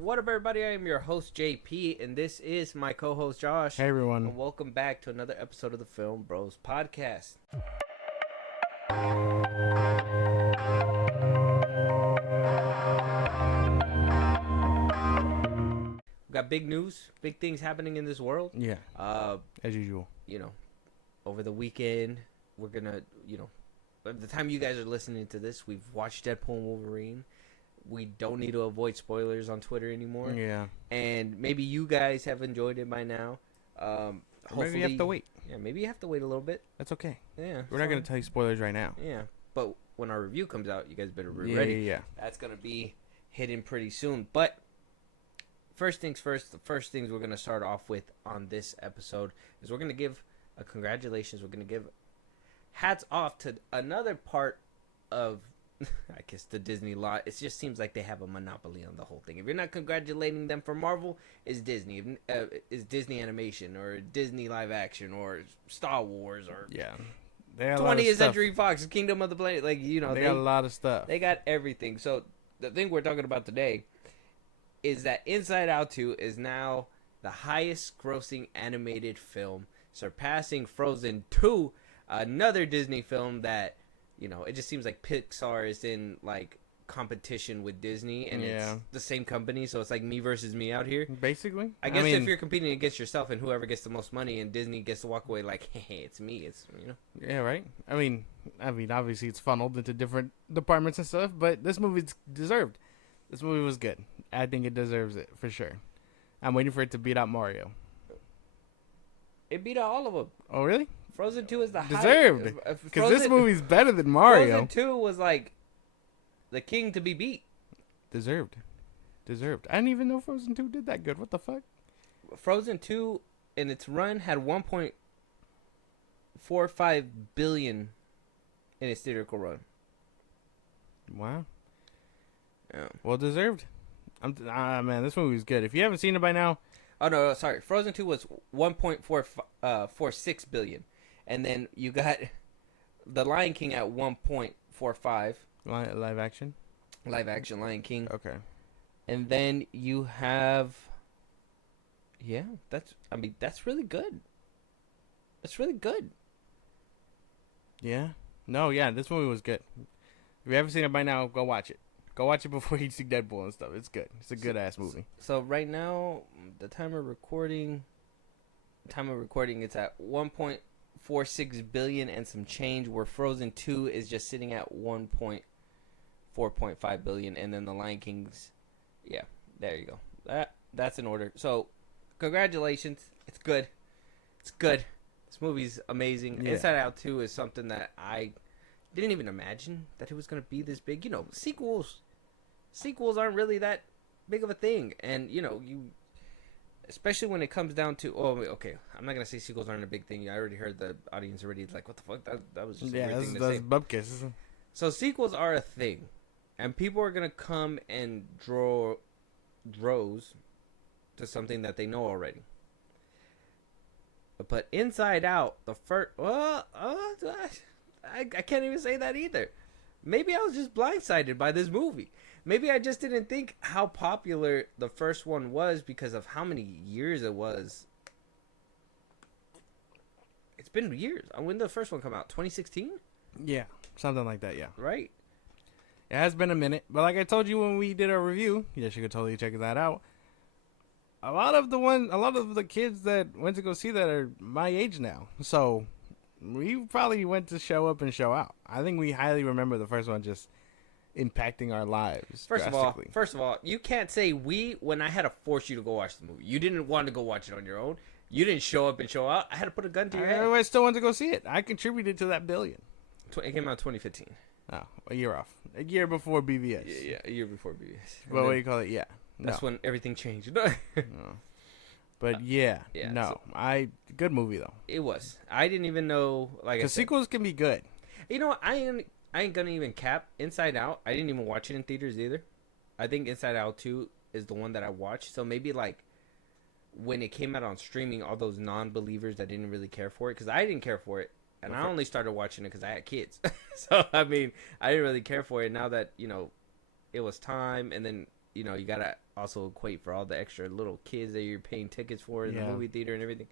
What up, everybody? I am your host, JP, and this is my co-host, Josh. Hey, everyone. And welcome back to another episode of the FIlmBros podcast. We got big news, big things happening in this world. Yeah, as usual. Over the weekend, we're going to, by the time you guys are listening to this, we've watched Deadpool and Wolverine. We don't need to avoid spoilers on Twitter anymore. Yeah. And maybe you guys have enjoyed it by now. Maybe you have to wait. Yeah, maybe you have to wait a little bit. That's okay. Yeah. We're not going to tell you spoilers right now. Yeah. But when our review comes out, you guys better be ready. Yeah. That's going to be hitting pretty soon. But first things first, the first things we're going to start off with on this episode is we're going to give a congratulations. We're going to give hats off to another part of, I guess, the Disney lot. It just seems like they have a monopoly on the whole thing. If you're not congratulating them for Marvel, it's Disney. It's Disney Animation or Disney Live Action or Star Wars or 20th Century Fox, Kingdom of the Planet. Like, they got a lot of stuff. They got everything. So the thing we're talking about today is that Inside Out 2 is now the highest grossing animated film, surpassing Frozen 2, another Disney film that, it just seems like Pixar is in, like, competition with Disney, and it's the same company, so it's like me versus me out here. Basically. I guess if you're competing against yourself and whoever gets the most money and Disney gets to walk away like, hey, it's me, Yeah, right? I mean, obviously it's funneled into different departments and stuff, but this movie's deserved. This movie was good. I think it deserves it, for sure. I'm waiting for it to beat out Mario. It beat out all of them. Oh, really? Frozen 2 is the deserved. Because this movie's better than Mario. Frozen 2 was like the king to be beat. Deserved. I didn't even know Frozen 2 did that good. What the fuck? Frozen 2 in its run had 1.45 billion in its theatrical run. Wow. Yeah. Well deserved. Man, this movie's good. If you haven't seen it by now. Oh no, sorry. Frozen 2 was 1.46 billion. And then you got The Lion King at 1.45. Live action? Live action Lion King. Okay. And then you have, that's really good. That's really good. Yeah. No, yeah, this movie was good. If you haven't seen it by now, go watch it. Go watch it before you see Deadpool and stuff. It's good. It's a good-ass movie. So right now, the time of recording, it's at 1.46 billion and some change, where Frozen 2 is just sitting at 4.5 billion, and then The Lion King's, there you go. That's in order. So, congratulations. It's good. This movie's amazing. Yeah. Inside Out 2 is something that I didn't even imagine that it was going to be this big. Sequels aren't really that big of a thing. And, especially when it comes down to, okay, I'm not going to say sequels aren't a big thing. I already heard the audience already like, what the fuck? That was just a weird thing to say. Bupkis. So sequels are a thing. And people are going to come and draw droves to something that they know already. But Inside Out, the first, I can't even say that either. Maybe I was just blindsided by this movie. Maybe I just didn't think how popular the first one was because of how many years it was. It's been years. When did the first one come out? 2016? Yeah, something like that, yeah. Right? It has been a minute. But like I told you when we did our review, yes, you could totally check that out. A lot of the kids that went to go see that are my age now. So we probably went to show up and show out. I think we highly remember the first one just impacting our lives. First of all, you can't say we when I had to force you to go watch the movie. You didn't want to go watch it on your own. You didn't show up and show out. I had to put a gun to your head. I still wanted to go see it. I contributed to that billion. It came out in 2015. Oh, a year off. A year before BVS. Yeah, a year before BVS. Well, what do you call it? Yeah. That's when everything changed. No. But good movie though. It was. I didn't even know. Because sequels can be good. I ain't gonna even cap Inside Out. I didn't even watch it in theaters either. I think Inside Out 2 is the one that I watched. So maybe when it came out on streaming, all those non-believers that didn't really care for it, because I didn't care for it, and I only started watching it because I had kids. So I didn't really care for it. Now that it was time, and then you know, you gotta also equate for all the extra little kids that you're paying tickets for in the movie theater and everything.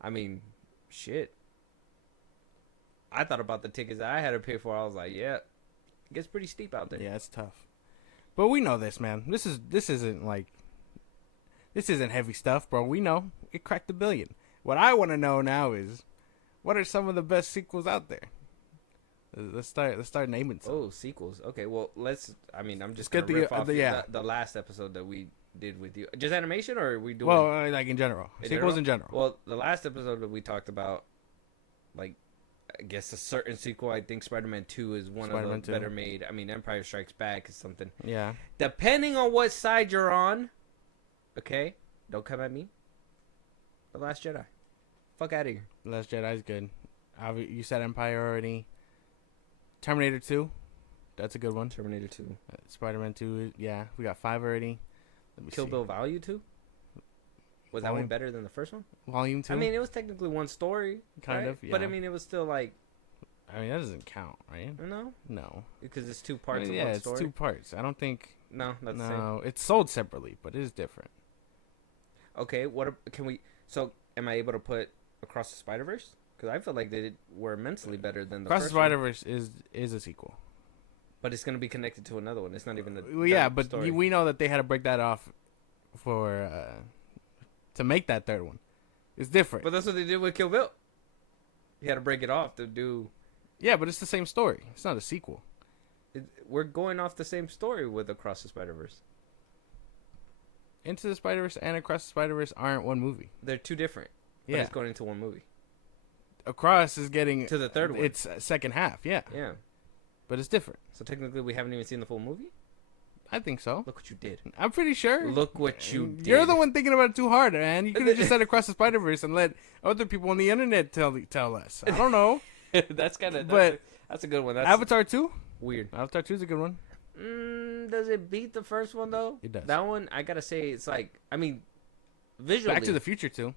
I mean, shit. I thought about the tickets that I had to pay for. I was like, yeah, it gets pretty steep out there. Yeah, it's tough. But we know this, man. This isn't heavy stuff, bro. We know it cracked $1 billion. What I want to know now is, what are some of the best sequels out there? Let's start naming some. Oh, sequels. Okay, well, let's. I mean, I'm just Let's gonna get riff off the the last episode that we did with you. Just animation, or are we doing? Well, like in general, sequels in general. Well, the last episode that we talked about, like, I guess a certain sequel. I think Spider-Man 2 is one of the better made. I mean, Empire Strikes Back is something. Yeah. Depending on what side you're on, okay, don't come at me. The Last Jedi. Fuck out of here. The Last Jedi's good. You said Empire already. Terminator 2. That's a good one. Terminator 2. Spider-Man 2. Yeah, we got 5 already. Kill Bill Volume 2. Was that one better than the first one? Volume 2? I mean, it was technically one story. Kind of, yeah. But I mean, it was still like... I mean, that doesn't count, right? No? No. Because it's 2 parts of yeah, one story? it's 2 parts. I don't think... No, not the same. No, it's sold separately, but it is different. Okay, can we... So, am I able to put Across the Spider-Verse? Because I feel like they were immensely better than the Across first the Spider-Verse is a sequel. But it's going to be connected to another one. It's not even Well, yeah, but story. we know that they had to break that off for... to make that third one. It's different. But that's what they did with Kill Bill. You had to break it off to do... Yeah, but it's the same story. It's not a sequel. We're going off the same story with Across the Spider-Verse. Into the Spider-Verse and Across the Spider-Verse aren't one movie. They're 2 different. But Yeah. it's going into one movie. Across is getting... To the third one. It's second half, yeah. Yeah. But it's different. So technically we haven't even seen the full movie? I think so. Look what you did. I'm pretty sure. Look what you did. You're the one thinking about it too hard, man. You could have just said Across the Spider-Verse and let other people on the internet tell us. I don't know. That's kind of... But that's a good one. That's Avatar 2? Weird. Avatar 2 is a good one. Does it beat the first one, though? It does. That one, I gotta say, it's like... I mean, visually... Back to the Future 2.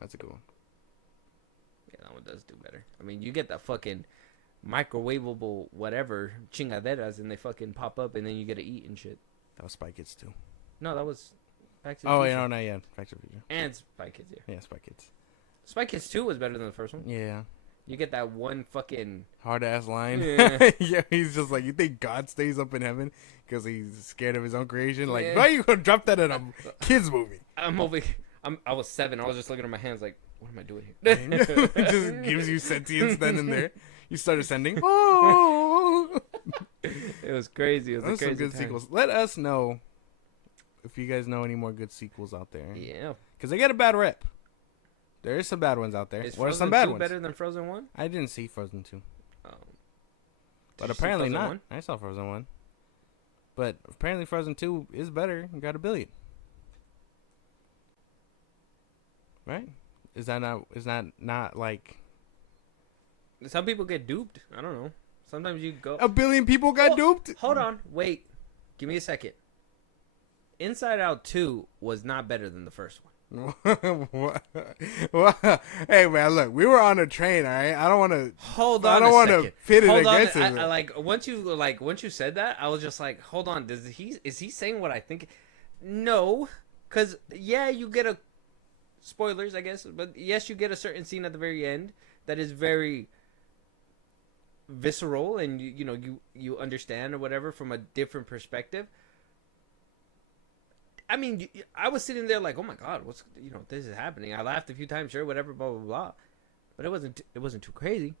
That's a good one. Yeah, that one does do better. I mean, you get the fucking microwavable whatever chingaderas, and they fucking pop up, and then you get to eat and shit. That was Spy Kids 2. No, that was Back to the Oh, Future. yeah, no, yeah. Back to the Future. And Spy Kids, yeah. Yeah, Spy Kids. Spy Kids 2 was better than the first one. Yeah. You get that one fucking... Hard-ass line. Yeah. Yeah, he's just like, you think God stays up in heaven because he's scared of his own creation? Like, Yeah. why are you going to drop that in a kid's movie? I was 7. I was just looking at my hands like, what am I doing here? It just gives you sentience then and there. You start ascending. Oh! It was crazy. It was Those a are crazy some good time. sequels. Let us know if you guys know any more good sequels out there. Yeah. Because they get a bad rep. There is some bad ones out there. Is What are Frozen some bad 2 ones? better than Frozen 1? I didn't see Frozen 2. Oh. But Did you see apparently Frozen not. 1? I saw Frozen 1. But apparently Frozen 2 is better and got $1 billion. Right? Is that not like... Some people get duped. I don't know. Sometimes you go... $1 billion people got duped? Hold on. Wait. Give me a second. Inside Out 2 was not better than the first one. What? Hey man, look, we were on a train, all right. I don't want to. Hold on. I don't want to pit it against it. I like once you said that, I was just like, hold on. Is he saying what I think? No, because yeah, you get spoilers, I guess, but yes, you get a certain scene at the very end that is very visceral, and you understand or whatever from a different perspective. I mean, I was sitting there like, oh my god, this is happening. I laughed a few times, sure, whatever, blah blah blah, but it wasn't too crazy.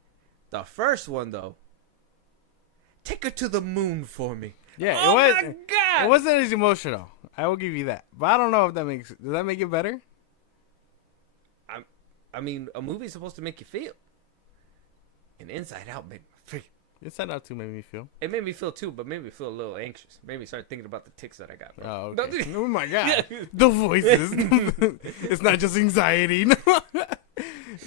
The first one though, take her to the moon for me. Yeah, oh my god, it wasn't as emotional. I will give you that, but I don't know if does that make it better? I mean, a movie's supposed to make you feel, and Inside Out made me feel. Inside Out 2 made me feel. It made me feel too, but made me feel a little anxious. Made me start thinking about the ticks that I got. Bro. Oh, okay. Oh my god, the voices. It's not just anxiety.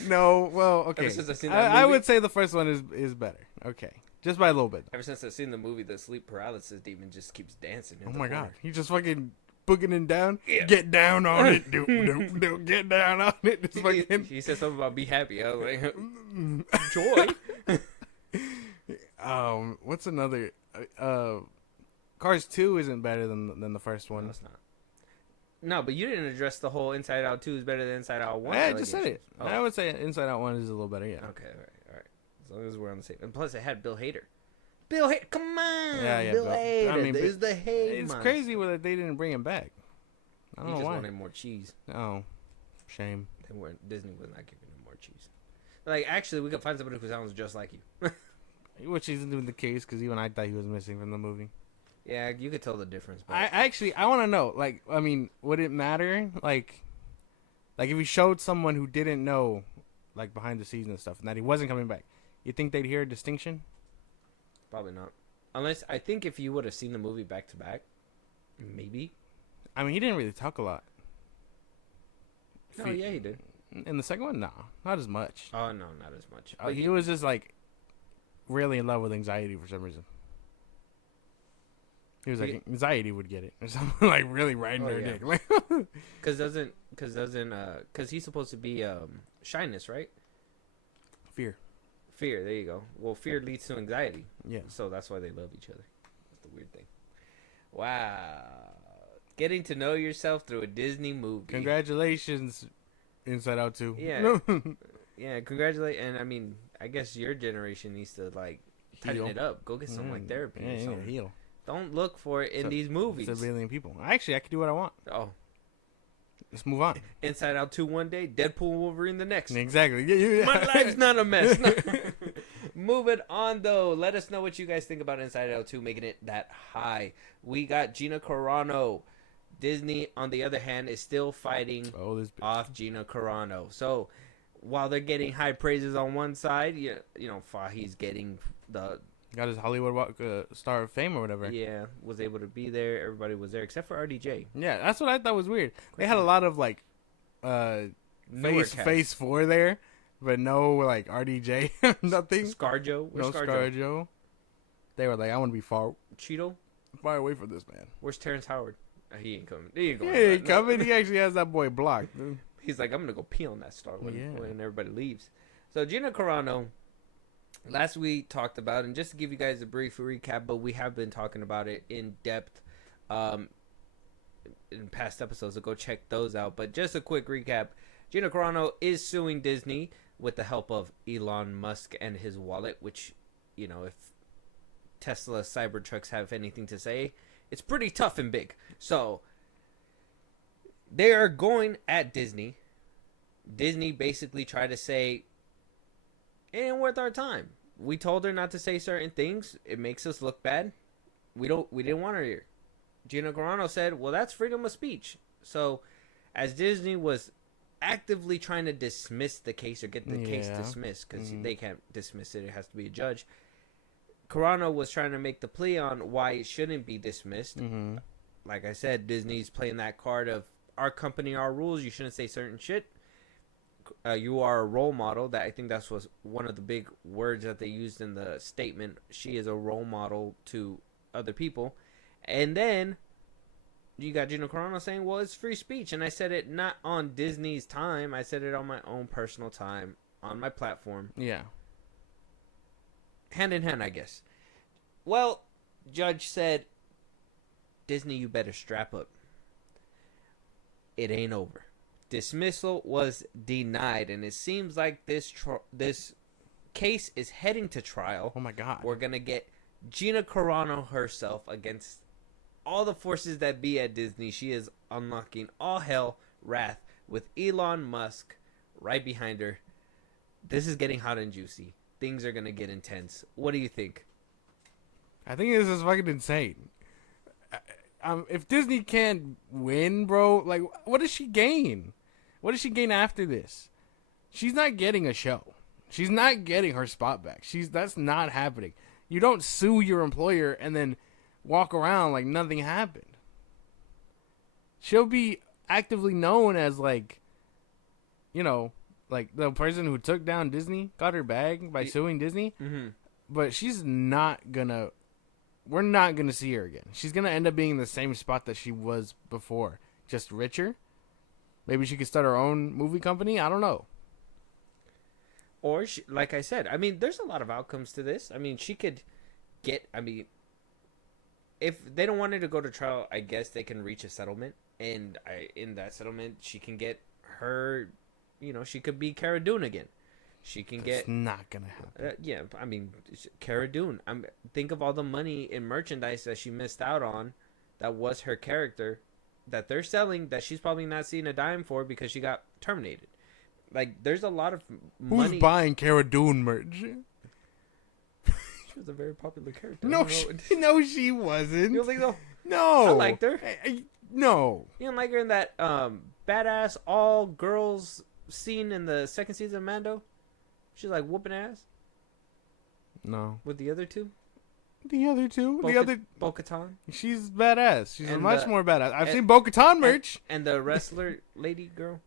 No, well, okay. Ever since I've seen that I movie- would say the first one is better. Okay, just by a little bit. Ever since I've seen the movie, the sleep paralysis demon just keeps dancing. Oh my god, he just fucking booking it down. Yeah. Get down on it, do get down on it. Just fucking. He said something about be happy. I was like, joy. What's another? Cars 2 isn't better than the first No, one. it's not. No, but you didn't address the whole Inside Out 2 is better than Inside Out 1. I just said it. Oh. I would say Inside Out 1 is a little better, yeah. Okay, all right. As long as we're on the same. And plus, it had Bill Hader. Bill Hader, come on! Yeah, Bill Hader. I mean, there's the hate. It's crazy that they didn't bring him back. I don't know just why. wanted more cheese. Oh, shame. Disney was not giving him more cheese. Like, actually, we could find somebody who sounds just like you. Which isn't even the case, because even I thought he was missing from the movie. Yeah, you could tell the difference. But... I want to know, like, I mean, would it matter, like if he showed someone who didn't know, like, behind the scenes and stuff, and that he wasn't coming back, you think they'd hear a distinction? Probably not. Unless, I think if you would have seen the movie back to back, maybe. I mean, he didn't really talk a lot. No, yeah, he did. In the second one, no, not as much. Oh, no, not as much. He was just, like, really in love with anxiety for some reason. He was like, anxiety would get it. Or something, like, really riding her dick. Because he's supposed to be shyness, right? Fear. Fear, there you go. Well, fear leads to anxiety. Yeah. So that's why they love each other. That's the weird thing. Wow. Getting to know yourself through a Disney movie. Congratulations, Inside Out 2. Yeah. Yeah, congratulate. And, I mean, I guess your generation needs to, like, tighten it up. Go get some, like, therapy or something. Heal. Don't look for it in these movies. It's a billion people. Actually, I can do what I want. Oh. Let's move on. Inside Out 2 one day, Deadpool and Wolverine the next. Exactly. Yeah. My life's not a mess. Moving on, though. Let us know what you guys think about Inside Out 2 making it that high. We got Gina Carano. Disney, on the other hand, is still fighting off Gina Carano. So, while they're getting high praises on one side, you know, Fahi's getting got his Hollywood Star of Fame or whatever. Yeah, was able to be there. Everybody was there except for RDJ. Yeah, that's what I thought was weird. They had a lot of like phase 4 there, but no like RDJ, nothing. ScarJo, no ScarJo. They were like, I want to be far away from this man. Where's Terrence Howard? He ain't coming. He ain't going. He ain't coming. He actually has that boy blocked. Dude. He's like, I'm gonna go pee on that star when everybody leaves. So Gina Carano. Last we talked about, and just to give you guys a brief recap, but we have been talking about it in depth in past episodes, so go check those out. But just a quick recap. Gina Carano is suing Disney with the help of Elon Musk and his wallet, which, you know, if Tesla Cybertrucks have anything to say, it's pretty tough and big. So, they are going at Disney. Disney basically tried to say, it ain't worth our time. We told her not to say certain things. It makes us look bad. We didn't want her here. Gina Carano said, well, that's freedom of speech. So, as Disney was actively trying to dismiss the case or get the case dismissed, because they can't dismiss it, it has to be a judge. Carano was trying to make the plea on why it shouldn't be dismissed. Like I said, Disney's playing that card of our company, our rules. You shouldn't say certain shit. You are a role model. That I think that was one of the big words that they used in the statement. She is a role model to other people. And then you got Gina Carano saying, well, it's free speech. And I said it not on Disney's time. I said it on my own personal time on my platform. Yeah. Hand in hand, I guess. Well, judge said, Disney, you better strap up. It ain't over. Dismissal was denied, and it seems like this case is heading to trial. Oh my God! We're gonna get Gina Carano herself against all the forces that be at Disney. She is unlocking all hell wrath with Elon Musk right behind her. This is getting hot and juicy. Things are gonna get intense. What do you think? I think this is fucking insane. If Disney can't win, bro, like, what does she gain? What does she gain after this? She's not getting a show. She's not getting her spot back. That's not happening. You don't sue your employer and then walk around like nothing happened. She'll be actively known as, like, you know, like the person who took down Disney, got her bag by suing Disney. Mm-hmm. But she's not gonna. We're not gonna see her again. She's gonna end up being in the same spot that she was before, just richer. Maybe she could start her own movie company. I don't know. Or, like I said, I mean, there's a lot of outcomes to this. I mean, she could get, I mean, if they don't want her to go to trial, I guess they can reach a settlement, and in that settlement, she can get her, she could be Cara Dune again. She can That's not gonna happen. Yeah, I mean, Cara Dune. Think of all the money in merchandise that she missed out on. That was her character, that they're selling, that she's probably not seeing a dime for because she got terminated. Like, there's a lot of money. Who's buying Cara Dune merch? She was a very popular character. No, she wasn't. You don't think so? No, I liked her. No, You don't like her in that badass all girls scene in the second season of Mando? She's like whooping ass no. with the other two. The other two, Bo-Katan. She's badass. She's And much more badass. I've seen Bo-Katan merch. And the wrestler lady girl.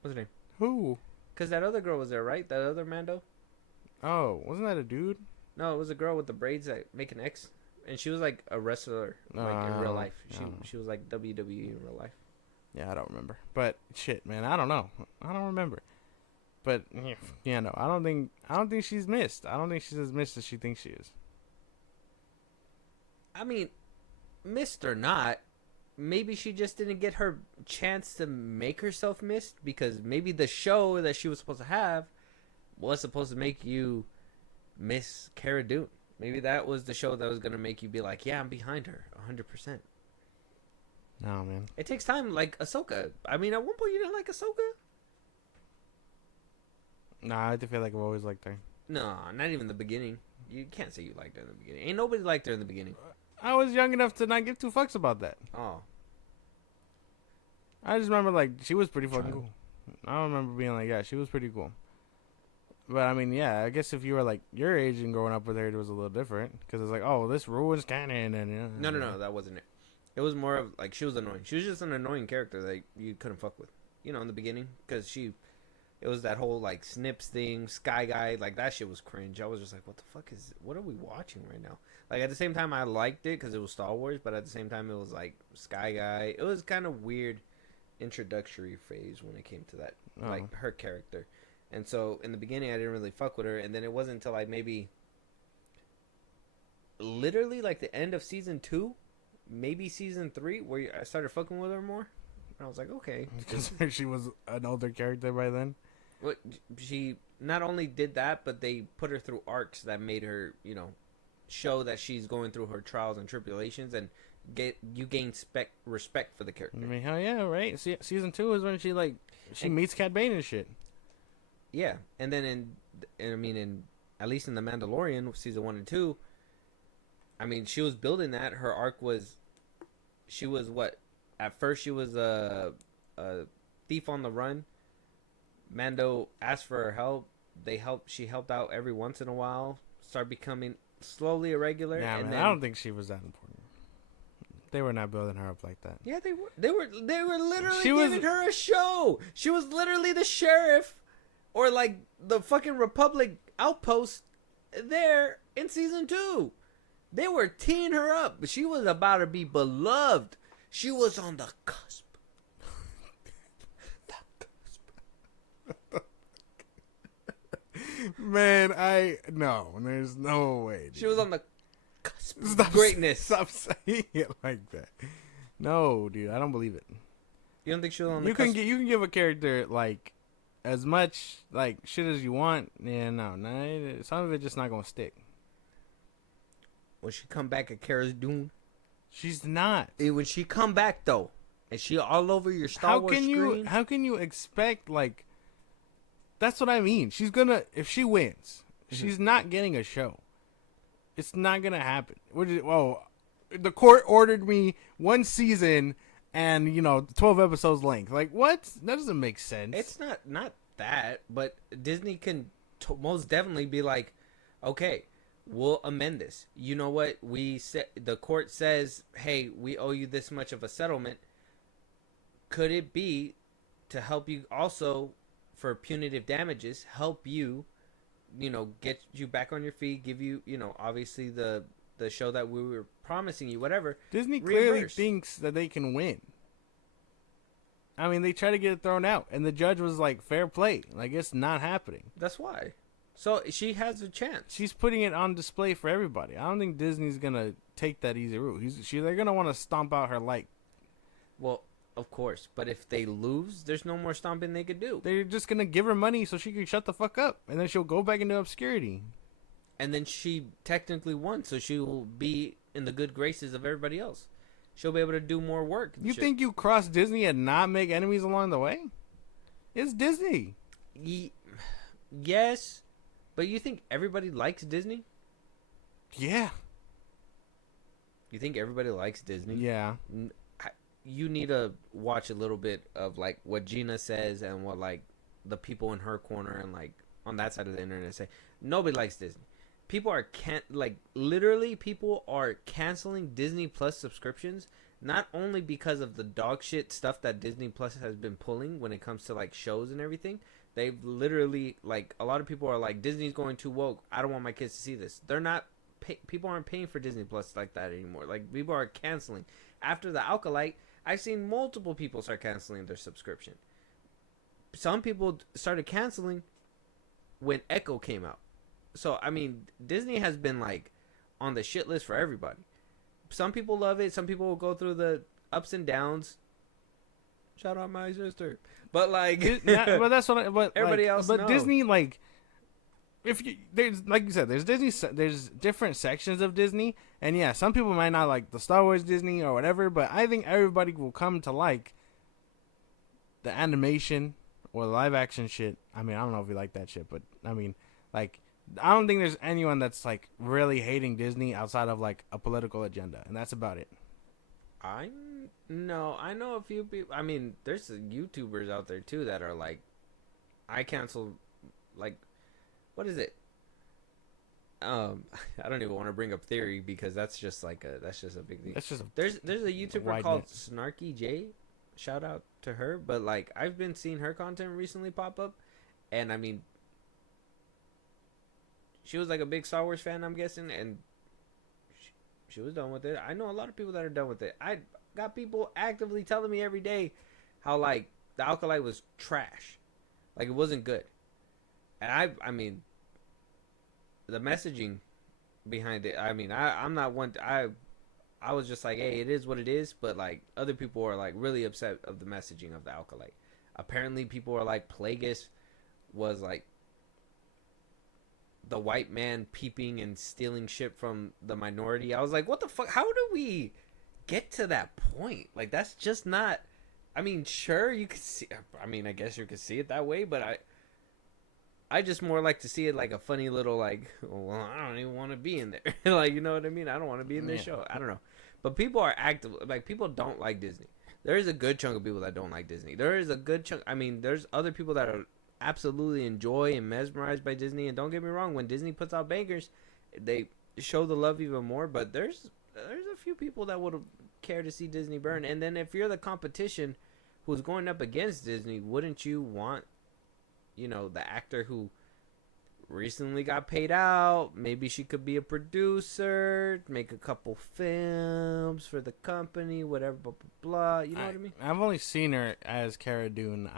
What's her name? Who? Because that other girl was there, right? That other Mando. Oh, wasn't that a dude? No, it was a girl with the braids that make an X, and she was like a wrestler, like in real life. She was like WWE in real life. Yeah, I don't remember. But shit, man, I don't know. I don't remember. But yeah, no, I don't think she's missed. I don't think she's as missed as she thinks she is. I mean, missed or not, maybe she just didn't get her chance to make herself missed, because maybe the show that she was supposed to have was supposed to make you miss Cara Dune. Maybe that was the show that was going to make you be like, yeah, I'm behind her 100%. No, man. It takes time, like Ahsoka. I mean, at one point you didn't like Ahsoka? Nah, I feel like I've always liked her. No, not even the beginning. You can't say you liked her in the beginning. Ain't nobody liked her in the beginning. I was young enough to not give two fucks about that. Oh. I just remember, like, she was pretty fucking cool. I don't remember being like, yeah, she was pretty cool. But, I mean, yeah, I guess if you were, like, your age and growing up with her, it was a little different. Because it's like, oh, this ruins canon. And No, that wasn't it. It was more of, like, she was annoying. She was just an annoying character that you couldn't fuck with. In the beginning. Because it was that whole, like, Snips thing, Sky Guy. Like, that shit was cringe. I was just like, what are we watching right now? Like, at the same time, I liked it because it was Star Wars. But at the same time, it was, like, Sky Guy. It was kind of weird introductory phase when it came to that. Like, her character. And so, in the beginning, I didn't really fuck with her. And then it wasn't until, like, maybe literally, like, the end of Season 2, maybe Season 3, where I started fucking with her more. And I was like, okay. Because she was an older character by then? Well, she not only did that, but they put her through arcs that made her, show that she's going through her trials and tribulations, and gain respect for the character. I mean, hell yeah, right? Season 2 is when she meets Cad Bane and shit. Yeah, and then in at least in The Mandalorian, Season 1 and 2, I mean, she was building that. Her arc was, she was what? At first, she was a thief on the run. Mando asked for her help. She helped out every once in a while. Started becoming slowly irregular. Yeah, and man, I don't think she was that important. They were not building her up like that. Yeah, they were literally giving her a show. She was literally the sheriff, or like the fucking Republic outpost there in Season 2. They were teeing her up. She was about to be beloved. She was on the cusp. Man, no, there's no way. Dude. She was on the cusp of greatness. Stop saying it like that. No, dude, I don't believe it. You don't think she was on the cusp? You can give a character like as much like shit as you want. Yeah, no, some of it just not gonna stick. When she come back at Cara Dune, she's not. When she come back though, and she all over your Star Wars screen. How can you expect like? That's what I mean. She's gonna, if she wins, she's not getting a show. It's not gonna happen. The court ordered me one season and 12 episodes length. Like what? That doesn't make sense. It's not that, but Disney can most definitely be like, okay, we'll amend this. You know what? The court says, hey, we owe you this much of a settlement. Could it be to help you also? For punitive damages, help you, get you back on your feet, give you, obviously the show that we were promising you, whatever. Disney clearly thinks that they can win. I mean, they try to get it thrown out, and the judge was like, fair play. Like, it's not happening. That's why. So she has a chance. She's putting it on display for everybody. I don't think Disney's gonna take that easy route. They're gonna want to stomp out her light. Well, of course, but if they lose, there's no more stomping they could do. They're just gonna give her money so she can shut the fuck up, and then she'll go back into obscurity. And then she technically won, so she will be in the good graces of everybody else. She'll be able to do more work. You think you cross Disney and not make enemies along the way? It's Disney. Yes, but you think everybody likes Disney? Yeah. You think everybody likes Disney? Yeah. You need to watch a little bit of like what Gina says and what like the people in her corner and like on that side of the internet say. Nobody likes Disney. People are literally people are canceling Disney Plus subscriptions not only because of the dog shit stuff that Disney Plus has been pulling when it comes to like shows and everything. They've literally like a lot of people are like Disney's going too woke. I don't want my kids to see this. They're not people aren't paying for Disney Plus like that anymore. Like people are canceling. After the Alkalite, I've seen multiple people start canceling their subscription. Some people started canceling when Echo came out. So, I mean, Disney has been, like, on the shit list for everybody. Some people love it. Some people will go through the ups and downs. Shout out my sister. But, like... but that's what but everybody like, else But knows. Disney, like... There's, like you said, there's different sections of Disney. And, yeah, some people might not like the Star Wars Disney or whatever. But I think everybody will come to like the animation or the live-action shit. I mean, I don't know if you like that shit. But, I mean, like... I don't think there's anyone that's like really hating Disney outside of like a political agenda, and that's about it. I know a few people. I mean, there's YouTubers out there too that are like, I cancel, like, what is it? I don't even want to bring up Theory because that's just a big thing. That's just there's a YouTuber called net. Snarky J. Shout out to her, but like I've been seeing her content recently pop up, and I mean. She was like a big Star Wars fan, I'm guessing, and she was done with it. I know a lot of people that are done with it. I got people actively telling me every day how like the Alkalite was trash, like it wasn't good. And I mean, the messaging behind it. I mean, I'm not one. I was just like, hey, it is what it is. But like other people are like really upset of the messaging of the Alkalite. Apparently, people are like Plagueis was like. The white man peeping and stealing shit from the minority. I was like, what the fuck? How do we get to that point? Like, that's just not... I mean, sure, you could see... I mean, I guess you could see it that way, but I just more like to see it like a funny little, like, well, I don't even want to be in there. Like, you know what I mean? I don't want to be in this show. I don't know. But people are active. Like, people don't like Disney. There is a good chunk of people that don't like Disney. There is a good chunk... I mean, there's other people that are... absolutely enjoy and mesmerized by Disney, and don't get me wrong, when Disney puts out bangers, they show the love even more. But there's a few people that would care to see Disney burn. And then if you're the competition who's going up against Disney, wouldn't you want, you know, the actor who recently got paid out, maybe she could be a producer, make a couple films for the company, whatever, blah blah blah, you know what I mean? I've only seen her as Cara Dune.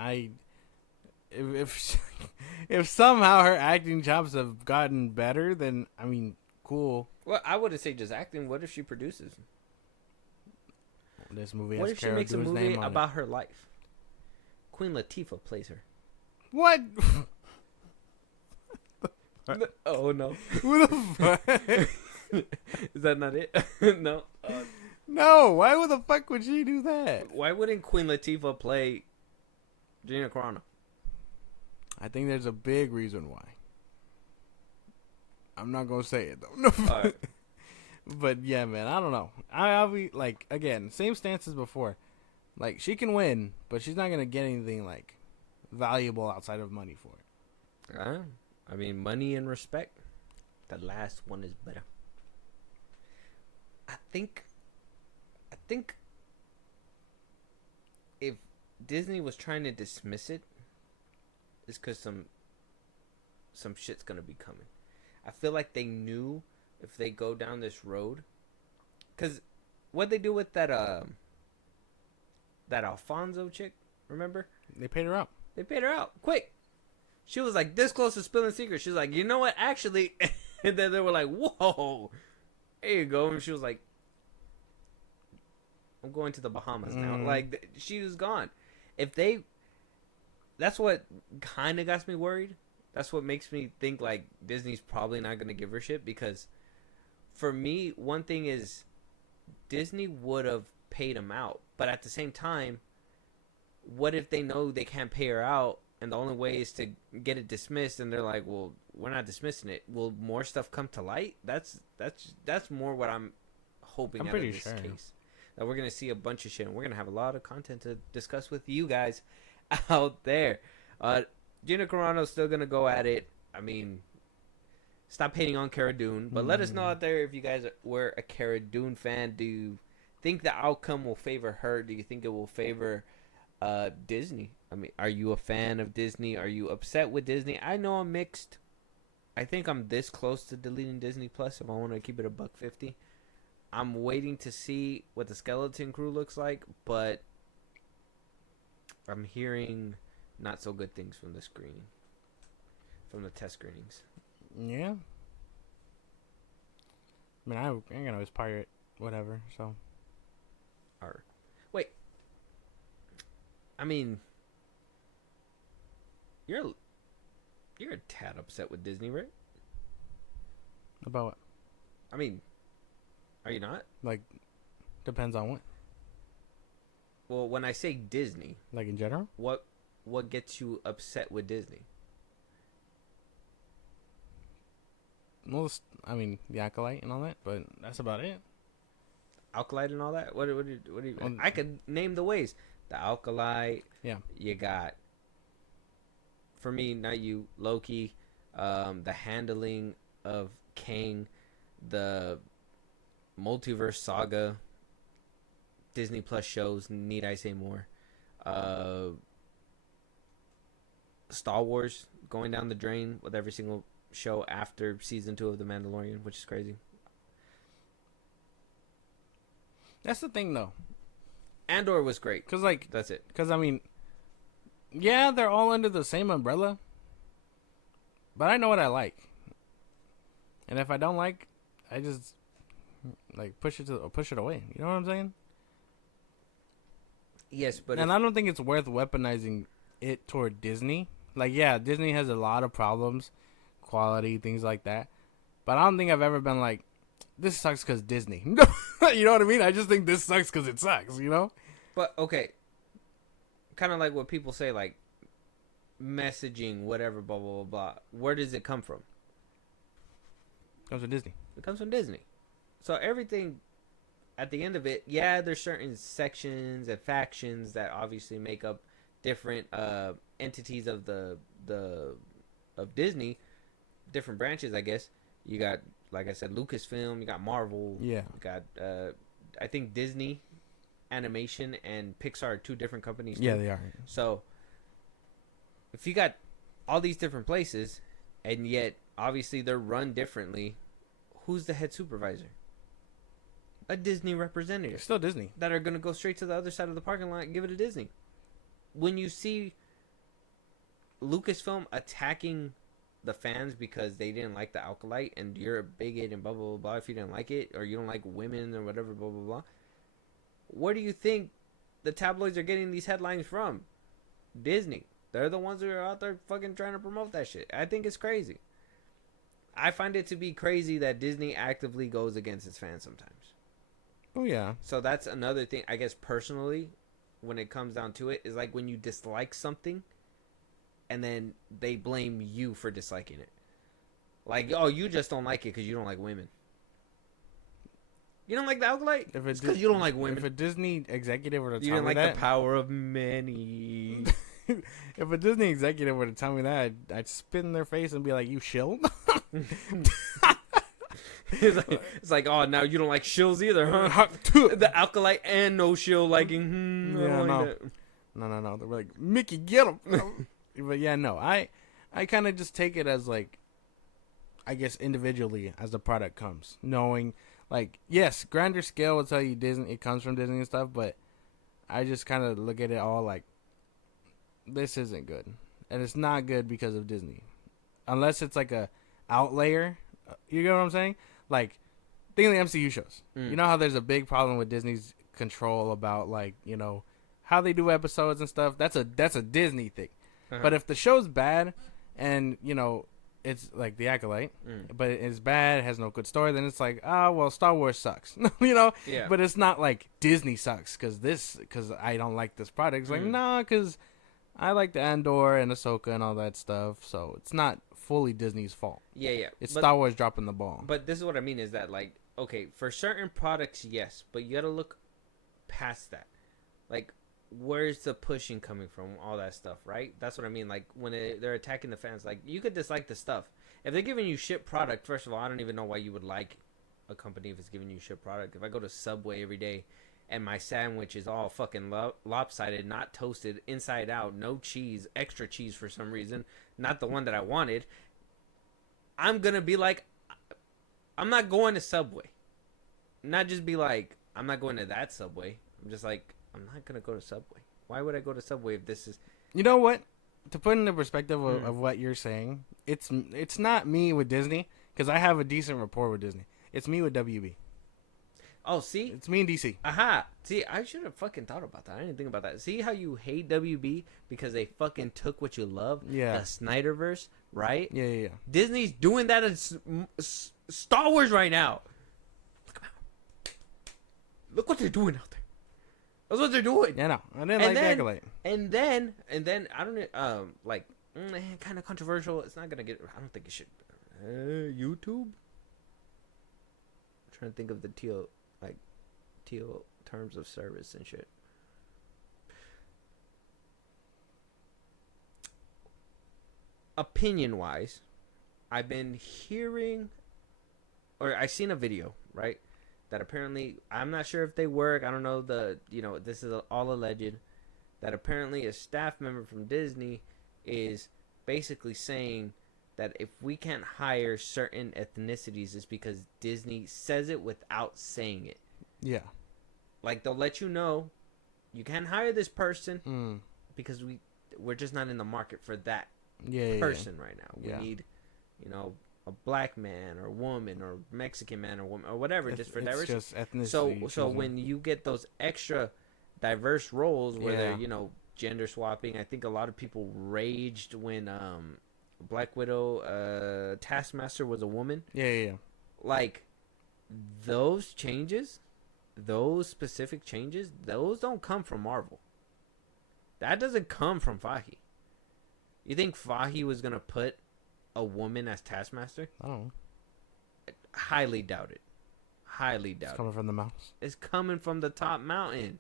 If somehow her acting chops have gotten better, then I mean, cool. Well, I wouldn't say just acting. What if she produces? This movie What has if she Cara makes a Dune's movie name on about her life? Queen Latifah plays her. What? Oh no! Who the fuck? Is that not it? No. No. Why the fuck would she do that? Why wouldn't Queen Latifah play Gina Carano? I think there's a big reason why. I'm not gonna say it though. No. Right. But yeah, man, I don't know. I'll be like, again, same stance as before. Like, she can win, but she's not gonna get anything like valuable outside of money for it. I mean, money and respect. The last one is better. I think if Disney was trying to dismiss it, it's because some shit's gonna be coming. I feel like they knew if they go down this road, because what they do with that Alfonso chick, remember? They paid her out. They paid her out quick. She was like this close to spilling secrets. She was like, you know what, actually, and then they were like, whoa, there you go. And she was like, I'm going to the Bahamas now. Like, she was gone. That's what kind of got me worried. That's what makes me think like Disney's probably not going to give her shit, because for me, one thing is Disney would have paid him out, but at the same time, what if they know they can't pay her out and the only way is to get it dismissed, and they're like, well, we're not dismissing it. Will more stuff come to light? That's more what I'm hoping out of this case. That we're going to see a bunch of shit, and we're going to have a lot of content to discuss with you guys out there. Gina Carano's still going to go at it. I mean, stop hating on Cara Dune, but let us know out there if you guys were a Cara Dune fan. Do you think the outcome will favor her? Do you think it will favor Disney? I mean, are you a fan of Disney? Are you upset with Disney? I know I'm mixed. I think I'm this close to deleting Disney Plus if I want to keep it $1.50. I'm waiting to see what the Skeleton Crew looks like, but I'm hearing not so good things from the screening, from the test screenings. Yeah. I mean, I ain't gonna always pirate whatever, so. Wait. I mean, you're a tad upset with Disney, right? About what? I mean, are you not? Like, depends on what. Well, when I say Disney, like in general, what gets you upset with Disney? Most, I mean, the Acolyte and all that, but that's about it. Acolyte and all that? What do you? I could name the ways. The Acolyte. Yeah. You got, for me, not you, Loki. The handling of Kang, the multiverse saga, Disney Plus shows. Need I say more? Star Wars going down the drain with every single show after season 2 of The Mandalorian, which is crazy. That's the thing, though. Andor was great. Cause like that's it. Cause I mean, yeah, they're all under the same umbrella. But I know what I like, and if I don't like, I just like push it away. You know what I'm saying? Yes, but I don't think it's worth weaponizing it toward Disney. Like, yeah, Disney has a lot of problems, quality, things like that. But I don't think I've ever been like, this sucks because Disney. You know what I mean? I just think this sucks because it sucks, you know? But, okay. Kind of like what people say, like, messaging, whatever, blah, blah, blah, blah. Where does it come from? It comes from Disney. It comes from Disney. So everything, at the end of it, yeah, there's certain sections and factions that obviously make up different entities of of Disney, different branches, I guess. You got, like I said, Lucasfilm. You got Marvel. Yeah. You got, I think Disney Animation and Pixar are 2 different companies. Yeah, they are. So, if you got all these different places, and yet obviously they're run differently, who's the head supervisor? A Disney representative. It's still Disney. That are going to go straight to the other side of the parking lot and give it to Disney. When you see Lucasfilm attacking the fans because they didn't like the Acolyte, and you're a bigot and blah, blah, blah, blah, if you didn't like it, or you don't like women or whatever, blah, blah, blah. Where do you think the tabloids are getting these headlines from? Disney. They're the ones who are out there fucking trying to promote that shit. I think it's crazy. I find it to be crazy that Disney actively goes against its fans sometimes. Oh, yeah. So that's another thing, I guess, personally, when it comes down to it, is like when you dislike something and then they blame you for disliking it. Like, oh, you just don't like it because you don't like women. You don't like the Acolyte? It's because you don't like women. If a Disney executive were to tell me that... You didn't like the power of many. If a Disney executive were to tell me that, I'd spit in their face and be like, you shill? It's like, oh, now you don't like shills either, huh? The Acolyte and no shill liking. Yeah, no. They're like, Mickey, get him. But yeah, no. I kind of just take it as like, I guess individually as the product comes, knowing like, yes, grander scale will tell you Disney, it comes from Disney and stuff, but I just kind of look at it all like, this isn't good. and it's not good because of Disney, unless it's like a outlayer. You get what I'm saying? Like, think of the MCU shows. You know how there's a big problem with Disney's control about, like, you know, how they do episodes and stuff. That's a Disney thing. But if the show's bad, and you know, it's like The Acolyte, but it's bad, it has no good story, then it's like, well, Star Wars sucks. You know? Yeah. But it's not like Disney sucks because I don't like this product. It's like, nah, because I like the Andor and Ahsoka and all that stuff. So it's not fully Disney's fault. Yeah. It's Star Wars dropping the ball. But this is what I mean is that, like, okay, for certain products, yes, but you got to look past that. Like, where's the pushing coming from, all that stuff, right? That's what I mean. Like, when they're attacking the fans, like, you could dislike the stuff. If they're giving you shit product, first of all, I don't even know why you would like a company if it's giving you shit product. If I go to Subway every day and my sandwich is all fucking lopsided, not toasted, inside out, no cheese, extra cheese for some reason, not the one that I wanted, I'm gonna be like, I'm not going to Subway. Not just be like, I'm not going to that Subway. I'm just like, I'm not gonna go to Subway. Why would I go to Subway if this is? You know what? To put in the perspective of what you're saying, it's not me with Disney because I have a decent rapport with Disney. It's me with WB. Oh, see, it's me and DC. Aha! See, I should have fucking thought about that. I didn't think about that. See how you hate WB because they fucking took what you love? Yeah. The Snyderverse, right? Yeah. Disney's doing that at Star Wars right now. Look them out. Look what they're doing out there. That's what they're doing. Yeah, no, I didn't like The Acolyte. And then I don't like kind of controversial. It's not gonna get. I don't think it should. YouTube. I'm trying to think of the teal terms of service and shit. Opinion wise, I've been hearing, or I seen a video, right? That apparently, I'm not sure if they work. I don't know this is all alleged. That apparently a staff member from Disney is basically saying that if we can't hire certain ethnicities, it's because Disney says it without saying it. Yeah. Like, they'll let you know you can't hire this person because we're just not in the market for that person right now. We need, a black man or woman or Mexican man or woman or whatever, just for diversity. Just ethnicity. So when you get those extra diverse roles where they're, gender swapping, I think a lot of people raged when Black Widow Taskmaster was a woman. Yeah. Like, those changes, those specific changes, those don't come from Marvel. That doesn't come from Fahi. You think Fahi was going to put a woman as Taskmaster? Oh. Highly doubt it. It's coming from the mouse. It's coming from the top mountain.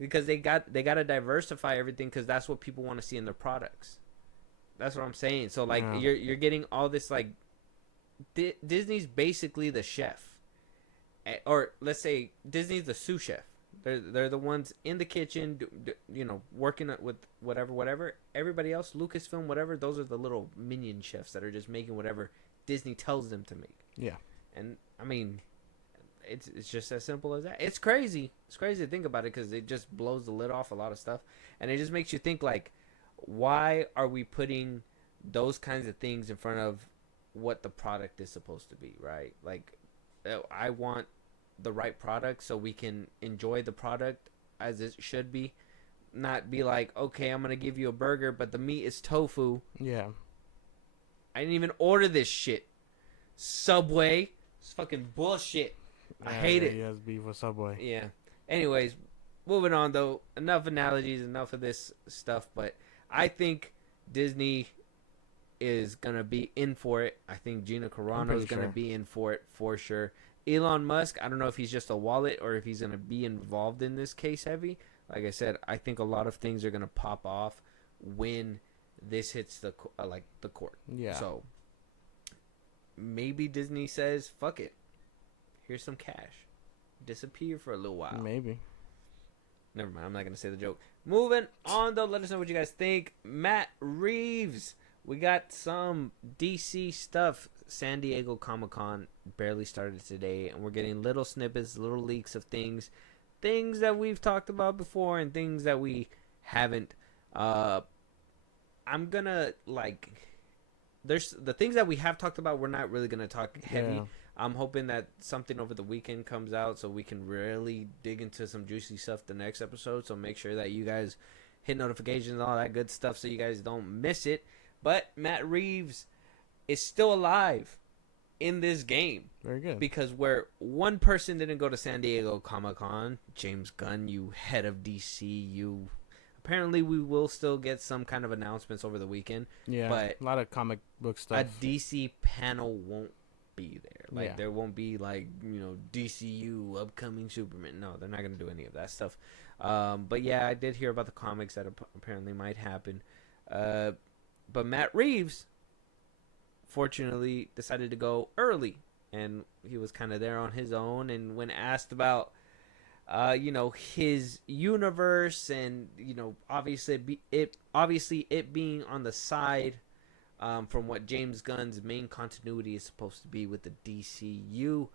Because they got to diversify everything because that's what people want to see in their products. That's what I'm saying. So, like, you're getting all this, like, Disney's basically the chef. Or let's say Disney's the sous chef. They're the ones in the kitchen, working with whatever. Everybody else, Lucasfilm, whatever, those are the little minion chefs that are just making whatever Disney tells them to make. Yeah. And, I mean, it's just as simple as that. It's crazy. It's crazy to think about it because it just blows the lid off a lot of stuff. And it just makes you think, like, why are we putting those kinds of things in front of what the product is supposed to be, right? Like, I want the right product so we can enjoy the product as it should be. Not be like, okay, I'm going to give you a burger, but the meat is tofu. Yeah. I didn't even order this shit. Subway. It's fucking bullshit. I hate it. He has beef with Subway. Yeah. Anyways, moving on though. Enough analogies, enough of this stuff. But I think Disney is gonna be in for it. I think Gina Carano is gonna be in for it for sure. Elon Musk, I don't know if he's just a wallet or if he's gonna be involved in this case heavy. Like I said, I think a lot of things are gonna pop off when this hits the court. Yeah. So maybe Disney says, "Fuck it. Here's some cash. Disappear for a little while." Maybe. Never mind. I'm not going to say the joke. Moving on, though. Let us know what you guys think. Matt Reeves. We got some DC stuff. San Diego Comic-Con barely started today. And we're getting little snippets, little leaks of things. Things that we've talked about before and things that we haven't. I I'm gonna like. There's the things that we have talked about. We're not really gonna talk heavy. Yeah. I'm hoping that something over the weekend comes out so we can really dig into some juicy stuff the next episode. So make sure that you guys hit notifications and all that good stuff so you guys don't miss it. But Matt Reeves is still alive in this game. Very good. Because where one person didn't go to San Diego Comic-Con, James Gunn, you head of DC, you... Apparently we will still get some kind of announcements over the weekend. Yeah, but a lot of comic book stuff. A DC panel won't be there. Like, Yeah. there won't be, like, you know, DCU, upcoming Superman. No, they're not going to do any of that stuff. But, yeah, I did hear about the comics that apparently might happen. But Matt Reeves, fortunately, decided to go early. And he was kind of there on his own. And when asked about, you know, his universe and, you know, obviously it being on the side from what James Gunn's main continuity is supposed to be with the DCU,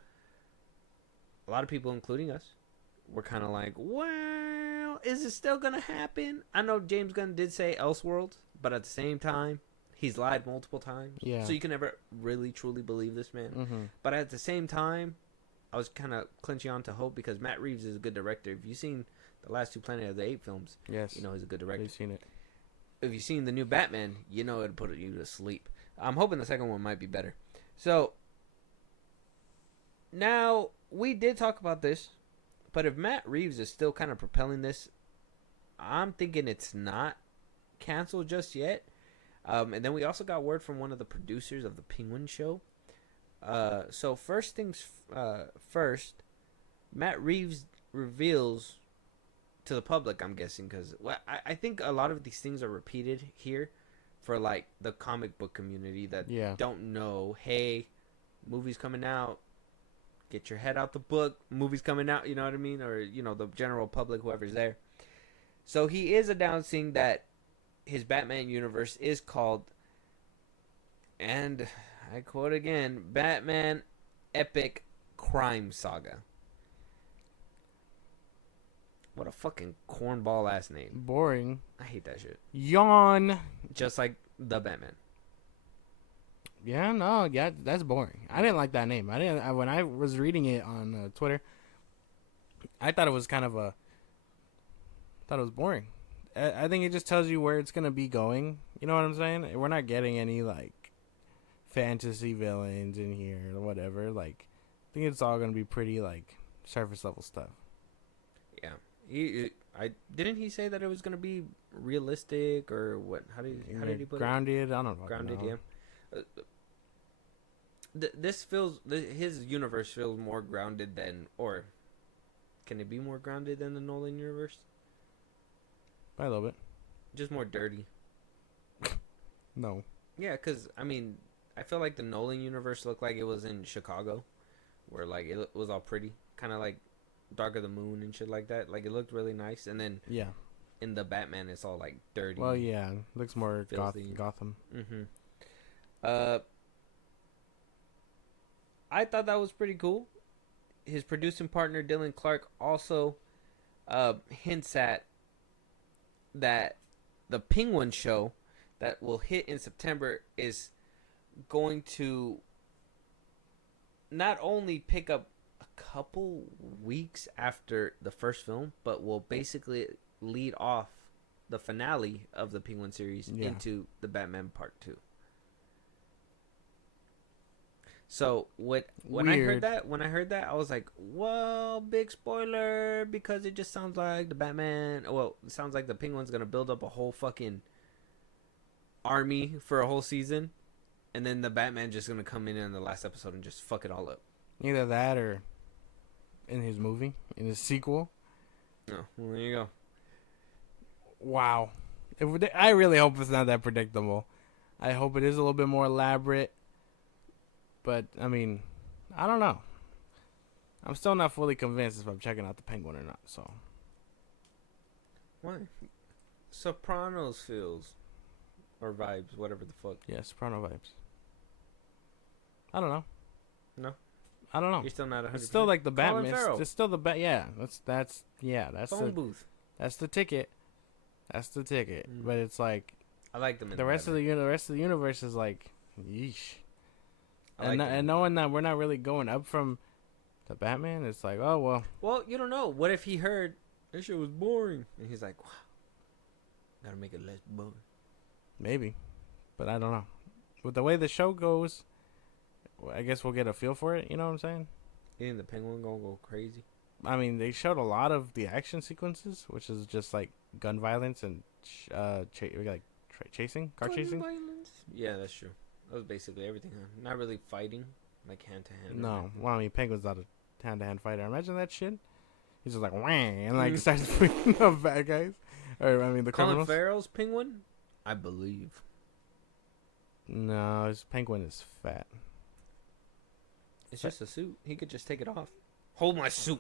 a lot of people, including us, were kind of like, well, is it still going to happen? I know James Gunn did say Elseworlds, but at the same time, he's lied multiple times. Yeah. So you can never really, truly believe this man. Mm-hmm. But at the same time, I was kind of clenching on to hope because Matt Reeves is a good director. If you've seen the last two Planet of the Apes films, Yes. you know he's a good director. I've seen it. If you've seen the new Batman, you know it'll put you to sleep. I'm hoping the second one might be better. So, now, we did talk about this, but if Matt Reeves is still kind of propelling this, I'm thinking it's not canceled just yet. And then we also got word from one of the producers of the Penguin show. So first things first, Matt Reeves reveals to the public, I'm guessing, because I think a lot of these things are repeated here for like the comic book community that don't know, hey, movie's coming out, get your head out the book, movie's coming out, you know what I mean? Or, you know, the general public, whoever's there. So he is announcing that his Batman universe is called, and I quote again, Batman Epic Crime Saga. What a fucking cornball ass name. Boring. I hate that shit. Yawn. Just like the Batman. Yeah, no, yeah, that's boring. I didn't like that name. When I was reading it on Twitter, I thought it was kind of thought it was boring. I think it just tells you where it's gonna be going. You know what I'm saying? We're not getting any like fantasy villains in here or whatever. Like, I think it's all gonna be pretty like surface level stuff. Yeah, didn't he say that it was gonna be realistic or what? How did he put grounded? I don't know. Grounded, yeah. His universe feels more grounded than, or can it be more grounded than the Nolan universe? By a little bit. Just more dirty. No. Yeah, because, I mean, I feel like the Nolan universe looked like it was in Chicago, where, like, it was all pretty. Kind of like Dark of the Moon and shit like that. Like, it looked really nice. And then in the Batman, it's all, like, dirty. Well, yeah. Looks more filthy. Gotham. Mm-hmm. I thought that was pretty cool. His producing partner, Dylan Clark, also hints at that the Penguin show that will hit in September is going to not only pick up a couple weeks after the first film, but will basically lead off the finale of the Penguin series into the Batman Part 2. So when I heard that, I was like, well, big spoiler, because it just sounds like the Batman, well, it sounds like the Penguin's going to build up a whole fucking army for a whole season, and then the Batman just going to come in the last episode and just fuck it all up. Either that or in his movie, in his sequel. Oh, well, there you go. Wow. I really hope it's not that predictable. I hope it is a little bit more elaborate. But, I mean, I don't know. I'm still not fully convinced if I'm checking out the Penguin or not, so. Why? Sopranos feels. Or vibes, whatever the fuck. Yeah, Soprano vibes. I don't know. No? I don't know. You're still not 100%? It's still like the Colin Batman. Farrell. It's still the yeah. That's Phone booth. That's the ticket. That's the ticket. But it's like, I like them in The rest of the universe is like, yeesh. And knowing that we're not really going up from the Batman, it's like, oh well. Well, you don't know. What if he heard this shit was boring, and he's like, wow, gotta make it less boring. Maybe, but I don't know. With the way the show goes, I guess we'll get a feel for it. You know what I'm saying? You think the Penguin gonna go crazy? I mean, they showed a lot of the action sequences, which is just like gun violence and chasing, car chasing. Violence? Yeah, that's true. That was basically everything. Huh? Not really fighting, like hand to hand. No, well, I mean, Penguin's not a hand-to-hand fighter. Imagine that shit. He's just like whang and like starts beating up bad guys. Or I mean, the Colin criminals. Farrell's Penguin, I believe. No, his Penguin is fat. It's just a suit. He could just take it off. Hold my suit.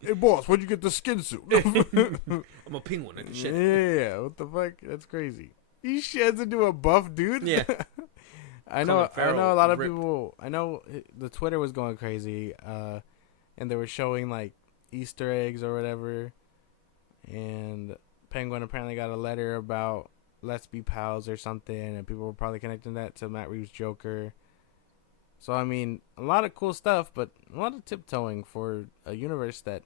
Hey, boss, where'd you get the skin suit? I'm a penguin. I can shed. Yeah, what the fuck? That's crazy. He sheds into a buff dude. Yeah. I know a lot of people. I know the Twitter was going crazy, and they were showing like Easter eggs or whatever. And Penguin apparently got a letter about let's be pals or something, and people were probably connecting that to Matt Reeves' Joker. So I mean, a lot of cool stuff, but a lot of tiptoeing for a universe that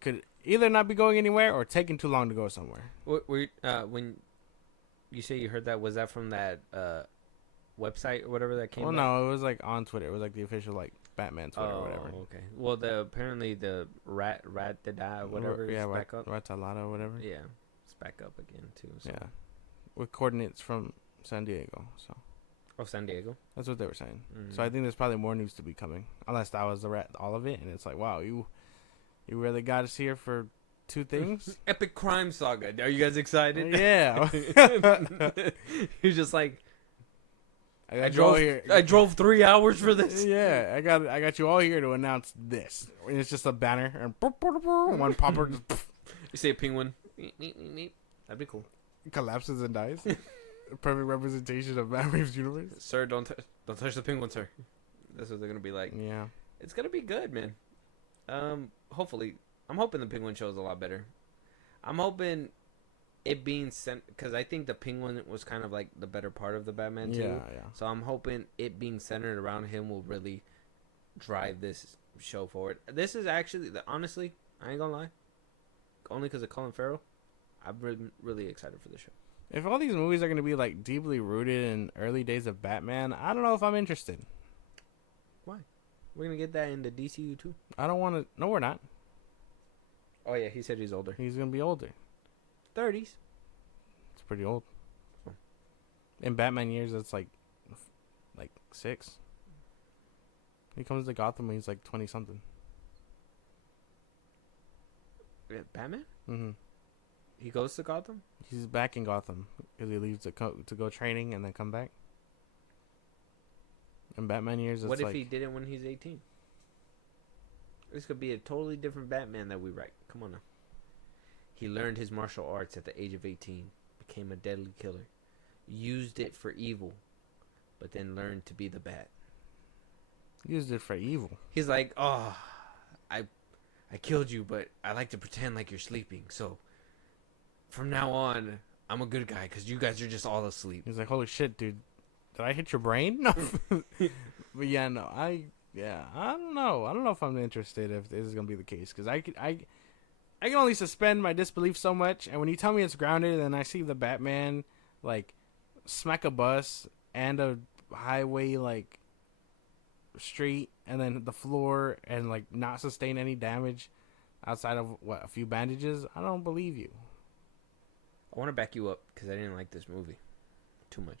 could either not be going anywhere or taking too long to go somewhere. When you say you heard that, was that from that website or whatever that came? Well, no, it was like on Twitter. It was like the official like Batman Twitter or whatever. Okay. Well, apparently the rat did die, whatever. Yeah, is back up. Ratalada or whatever. Yeah, it's back up again too. So. Yeah, with coordinates from San Diego. So. Oh, San Diego. That's what they were saying. Mm-hmm. So I think there's probably more news to be coming, unless that was all of it. And it's like, wow, you really got us here for two things. Epic crime saga. Are you guys excited? Yeah. He's just like, I drove 3 hours for this. Yeah, I got you all here to announce this. And it's just a banner and one popper just you say a penguin. That'd be cool. Collapses and dies. Perfect representation of Matt Reeves' universe. Sir, don't touch the penguin, sir. That's what they're gonna be like. Yeah, it's gonna be good, man. Hopefully, I'm hoping the penguin show is a lot better. I'm hoping it being sent, because I think the penguin was kind of like the better part of the Batman too. Yeah. So I'm hoping it being centered around him will really drive this show forward. This is actually, honestly, I ain't gonna lie, only because of Colin Farrell, I'm really excited for the show. If all these movies are going to be like deeply rooted in early days of Batman, I don't know if I'm interested. Why? We're going to get that in the DCU too. I don't want to. No, we're not. Oh, yeah. He said he's older. He's going to be older. 30s. It's pretty old. In Batman years, that's like 6. He comes to Gotham when he's like 20-something. Batman? Mm-hmm. He goes to Gotham? He's back in Gotham because he leaves to go training and then come back. In Batman years, it's what if like, he did it when he's 18? This could be a totally different Batman that we write. Come on now. He learned his martial arts at the age of 18, became a deadly killer, used it for evil, but then learned to be the Bat. Used it for evil. He's like, oh, I killed you, but I like to pretend like you're sleeping, so from now on, I'm a good guy because you guys are just all asleep. He's like, holy shit, dude. Did I hit your brain? No. But yeah, no. I don't know. I don't know if I'm interested if this is going to be the case. Because I can only suspend my disbelief so much. And when you tell me it's grounded and I see the Batman, like, smack a bus and a highway, like, street and then the floor and, like, not sustain any damage outside of, a few bandages, I don't believe you. I want to back you up because I didn't like this movie too much.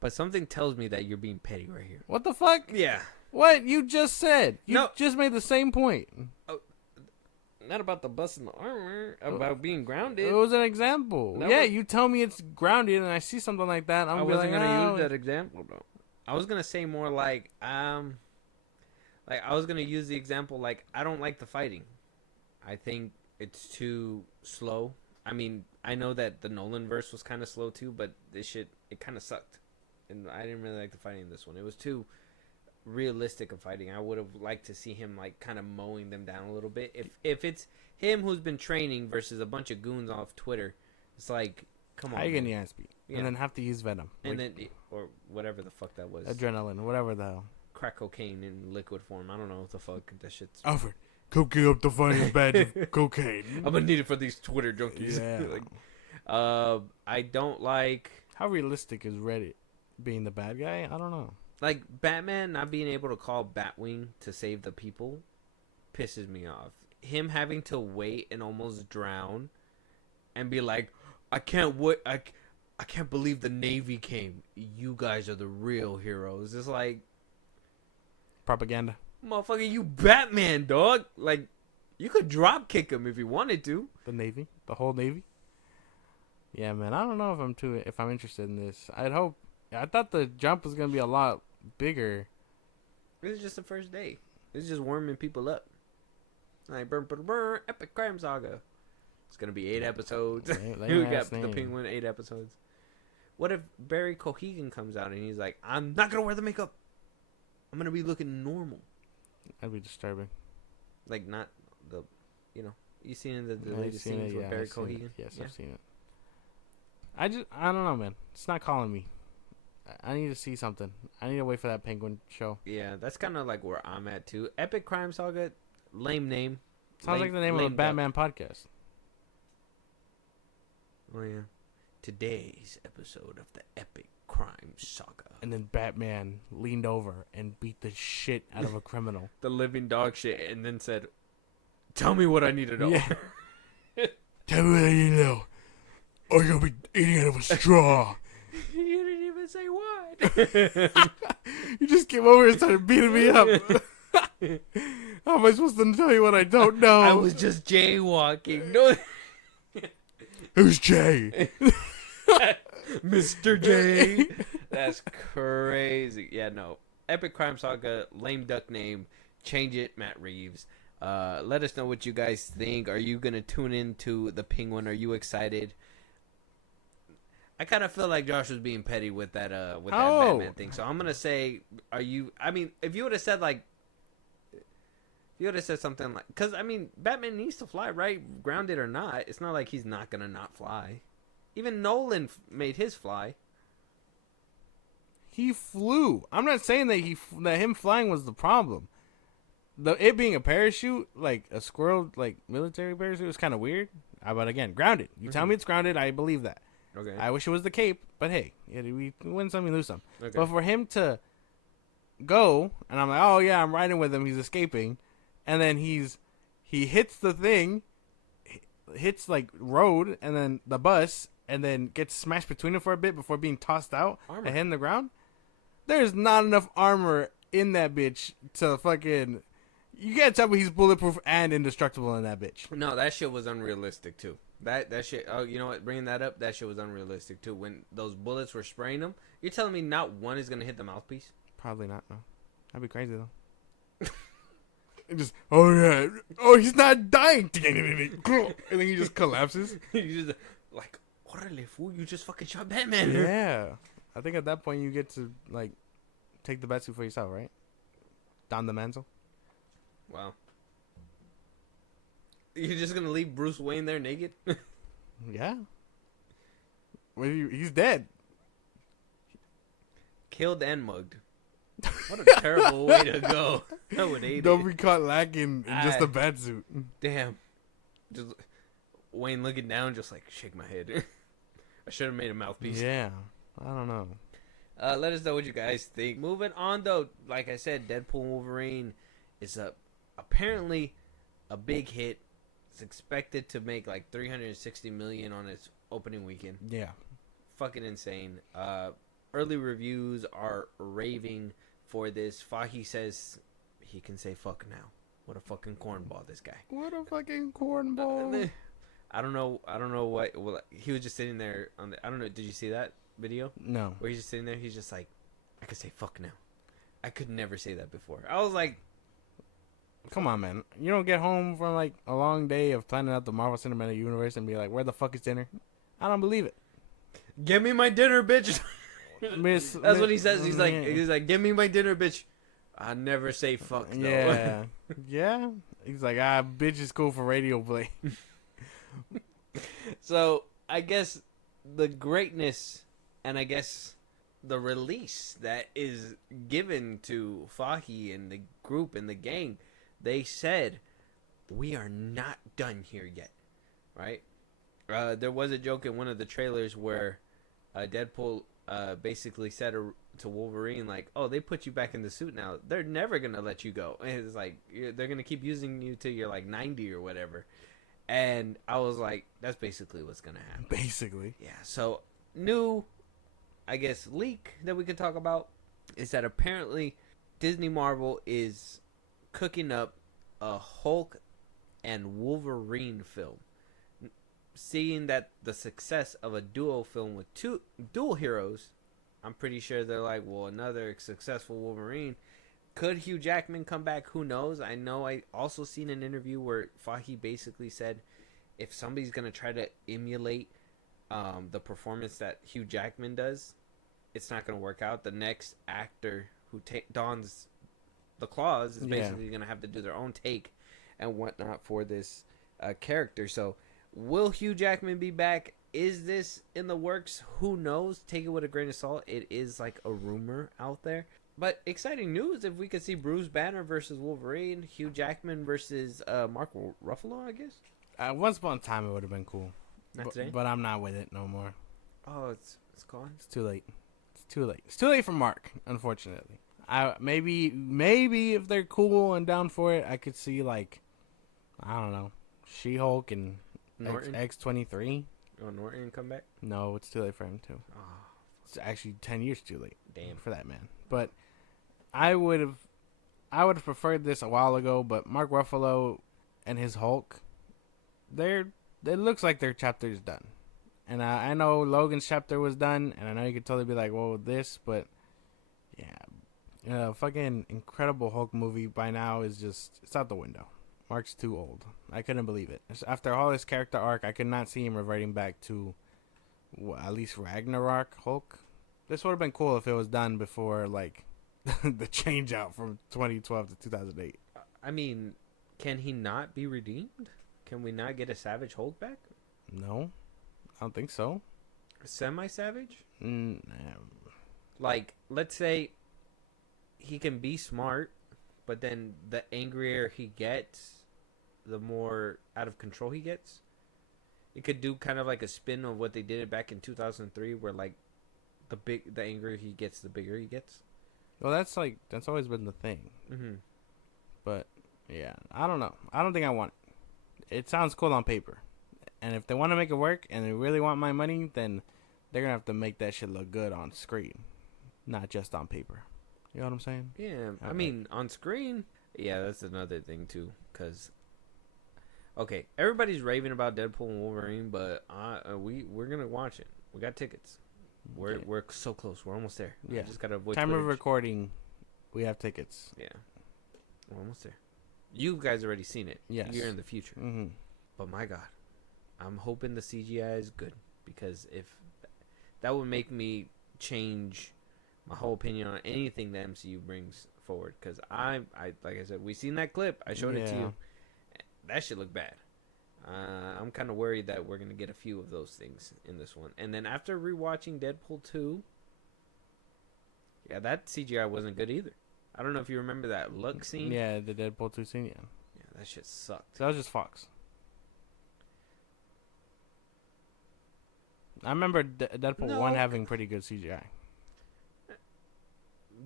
But something tells me that you're being petty right here. What the fuck? Yeah. What you just said? You No. just made the same point. Oh, not about the bus and the armor. About being grounded. It was an example. No, yeah, you tell me it's grounded and I see something like that. I wasn't gonna use that example though. I was gonna say more like I was gonna use the example like I don't like the fighting. I think it's too slow. I mean, I know that the Nolan verse was kind of slow too, but this shit, it kind of sucked. And I didn't really like the fighting in this one. It was too realistic of fighting. I would have liked to see him like kind of mowing them down a little bit. If it's him who's been training versus a bunch of goons off Twitter It's like, come on. How you getting your ass beat? Yeah. And then have to use venom. And then, or whatever the fuck that was. Adrenaline, whatever the hell. Crack cocaine in liquid form. I don't know what the fuck that shit's. Alfred, cocaine up the finest badge of cocaine. I'm gonna need it for these Twitter junkies. Yeah. I don't like. How realistic is Reddit being the bad guy? I don't know. Like, Batman not being able to call Batwing to save the people pisses me off. Him having to wait and almost drown and be like, I can't wait. I can't believe the Navy came. You guys are the real heroes. It's like, Propaganda. motherfucker, you Batman, dog. Like, you could drop kick him if you wanted to. The Navy. The whole Navy. Yeah, man. I don't know if I'm interested in this. I thought the jump was going to be a lot bigger. This is just the first day. This is just warming people up. Like, burn, epic crime saga. It's going to be 8 episodes. We got the Penguin, 8 episodes. What if Barry Cohegan comes out and he's like, I'm not going to wear the makeup. I'm going to be looking normal. That'd be disturbing. Like, not the, you seen the latest scenes with Barry Cohegan? Yes, yeah. I've seen it. I don't know, man. It's not calling me. I need to see something. I need to wait for that Penguin show. Yeah, that's kind of like where I'm at, too. Epic Crime Saga, lame name. Sounds like the name of a Batman podcast. Oh, yeah. Today's episode of the Epic Crime Saga. And then Batman leaned over and beat the shit out of a criminal. The living dog shit, and then said, tell me what I need to know. Yeah. Tell me what I need to know. Or you'll be eating out of a straw. You didn't even say what. You just came over and started beating me up. How am I supposed to tell you what I don't know? I was just jaywalking. No. Who's Jay? Mr. J. That's crazy. Yeah, no. Epic Crime Saga, lame duck name. Change it, Matt Reeves. Let us know what you guys think. Are you going to tune into the Penguin? Are you excited? I kind of feel like Josh was being petty with that Batman thing. So I'm going to say, if you would have said something like, because, Batman needs to fly, right? Grounded or not. It's not like he's not going to not fly. Even Nolan made his fly. He flew. I'm not saying that him flying was the problem. It being a parachute, like a squirrel, like military parachute, was kind of weird. But again, grounded. You tell me it's grounded, I believe that. Okay. I wish it was the cape, but hey, we win some, you lose some. Okay. But for him to go, and I'm like, oh yeah, I'm riding with him. He's escaping, and then he hits the thing, hits like road, and then the bus, and then gets smashed between them for a bit before being tossed out and hitting the ground. There's not enough armor in that bitch to fucking. You can't tell me he's bulletproof and indestructible in that bitch. No, that shit was unrealistic too. That shit. Oh, you know what? Bringing that up, that shit was unrealistic too. When those bullets were spraying him, you're telling me not one is gonna hit the mouthpiece? Probably not. No, that'd be crazy though. Just he's not dying, and then he just collapses. You just like, orale fool, you just fucking shot Batman. Yeah, I think at that point you get to like take the batsuit for yourself, right? Don the mantle. Wow. You're just gonna leave Bruce Wayne there naked? Yeah. Well, he's dead. Killed and mugged. What a terrible way to go. I would hate Don't be caught lacking in just a batsuit. Damn. Just Wayne looking down, just like shake my head. I should have made a mouthpiece. Yeah. I don't know. Let us know what you guys think. Moving on though, like I said, Deadpool Wolverine is apparently a big hit. It's expected to make like $360 million on its opening weekend. Yeah. Fucking insane. Early reviews are raving for this. Fahi says he can say fuck now. What a fucking cornball, this guy. What a fucking cornball. I don't know what. Well, he was just sitting there on the. I don't know. Did you see that video? No. Where he's just sitting there. He's just like, I could say fuck now. I could never say that before. I was like, come on, man. You don't get home from like a long day of planning out the Marvel Cinematic Universe and be like, where the fuck is dinner? I don't believe it. Give me my dinner, bitch. That's what he says. He's like, give me my dinner, bitch. I never say fuck. Though. Yeah. He's like, bitch is cool for radio play. So I guess the greatness and I guess the release that is given to Fahi and the group and the gang, they said, we are not done here yet, right? There was a joke in one of the trailers where Deadpool basically said to Wolverine, like, oh, they put you back in the suit now. They're never going to let you go. And it's like, they're going to keep using you till you're like 90 or whatever. And I was like, that's basically what's going to happen. Basically. Yeah, so new, I guess, leak that we could talk about is that apparently Disney Marvel is cooking up a Hulk and Wolverine film. Seeing that the success of a duo film with two dual heroes, I'm pretty sure they're like, well, another successful Wolverine. Could Hugh Jackman come back? Who knows? I know I also seen an interview where Fahi basically said if somebody's going to try to emulate the performance that Hugh Jackman does, it's not going to work out. The next actor who dons the claws is basically going to have to do their own take and whatnot for this character. So will Hugh Jackman be back? Is this in the works? Who knows? Take it with a grain of salt. It is like a rumor out there. But exciting news if we could see Bruce Banner versus Wolverine, Hugh Jackman versus Mark Ruffalo, I guess. Once upon a time, it would have been cool. Not today? But I'm not with it no more. Oh, it's gone? It's too late. It's too late. It's too late for Mark, unfortunately. Maybe if they're cool and down for it, I could see, like, I don't know, She-Hulk and X-23. Oh, Norton come back? No, it's too late for him, too. Oh. It's actually 10 years too late. Damn. For that man. But I would have preferred this a while ago, but Mark Ruffalo and his Hulk, it looks like their chapter is done. And I know Logan's chapter was done, and I know you could totally be like, well, this, but yeah, fucking Incredible Hulk movie by now is just, it's out the window. Mark's too old. I couldn't believe it. After all his character arc, I could not see him reverting back to at least Ragnarok Hulk. This would have been cool if it was done before, like, the change out from 2012 to 2008. I mean, can he not be redeemed? Can we not get a Savage Hulk back? No, I don't think so. Semi-Savage? Like, let's say he can be smart, but then the angrier he gets, the more out of control he gets. It could do kind of like a spin of what they did back in 2003, where like the angrier he gets, the bigger he gets. Well, that's always been the thing. Mm-hmm. But yeah, I don't know. I don't think I want it. It sounds cool on paper, and if they want to make it work and they really want my money, then they're gonna have to make that shit look good on screen, not just on paper. You know what I'm saying? Yeah, I mean on screen. Yeah, that's another thing too, because. Okay, everybody's raving about Deadpool and Wolverine, but we're gonna watch it. We got tickets. We're so close. We're almost there. Yeah, just gotta avoid time Twitch. of recording. We have tickets. Yeah, we're almost there. You guys already seen it. Yes, You're in the future. Mm-hmm. But my God, I'm hoping the CGI is good, because if that would make me change my whole opinion on anything the MCU brings forward. Because I like I said, we seen that clip. I showed it to you. That should look bad. I'm kind of worried that we're going to get a few of those things in this one. And then after rewatching Deadpool 2, yeah, that CGI wasn't good either. I don't know if you remember that look scene. Yeah, the Deadpool 2 scene, yeah. Yeah, that shit sucked. So that was just Fox. I remember Deadpool 1 having pretty good CGI.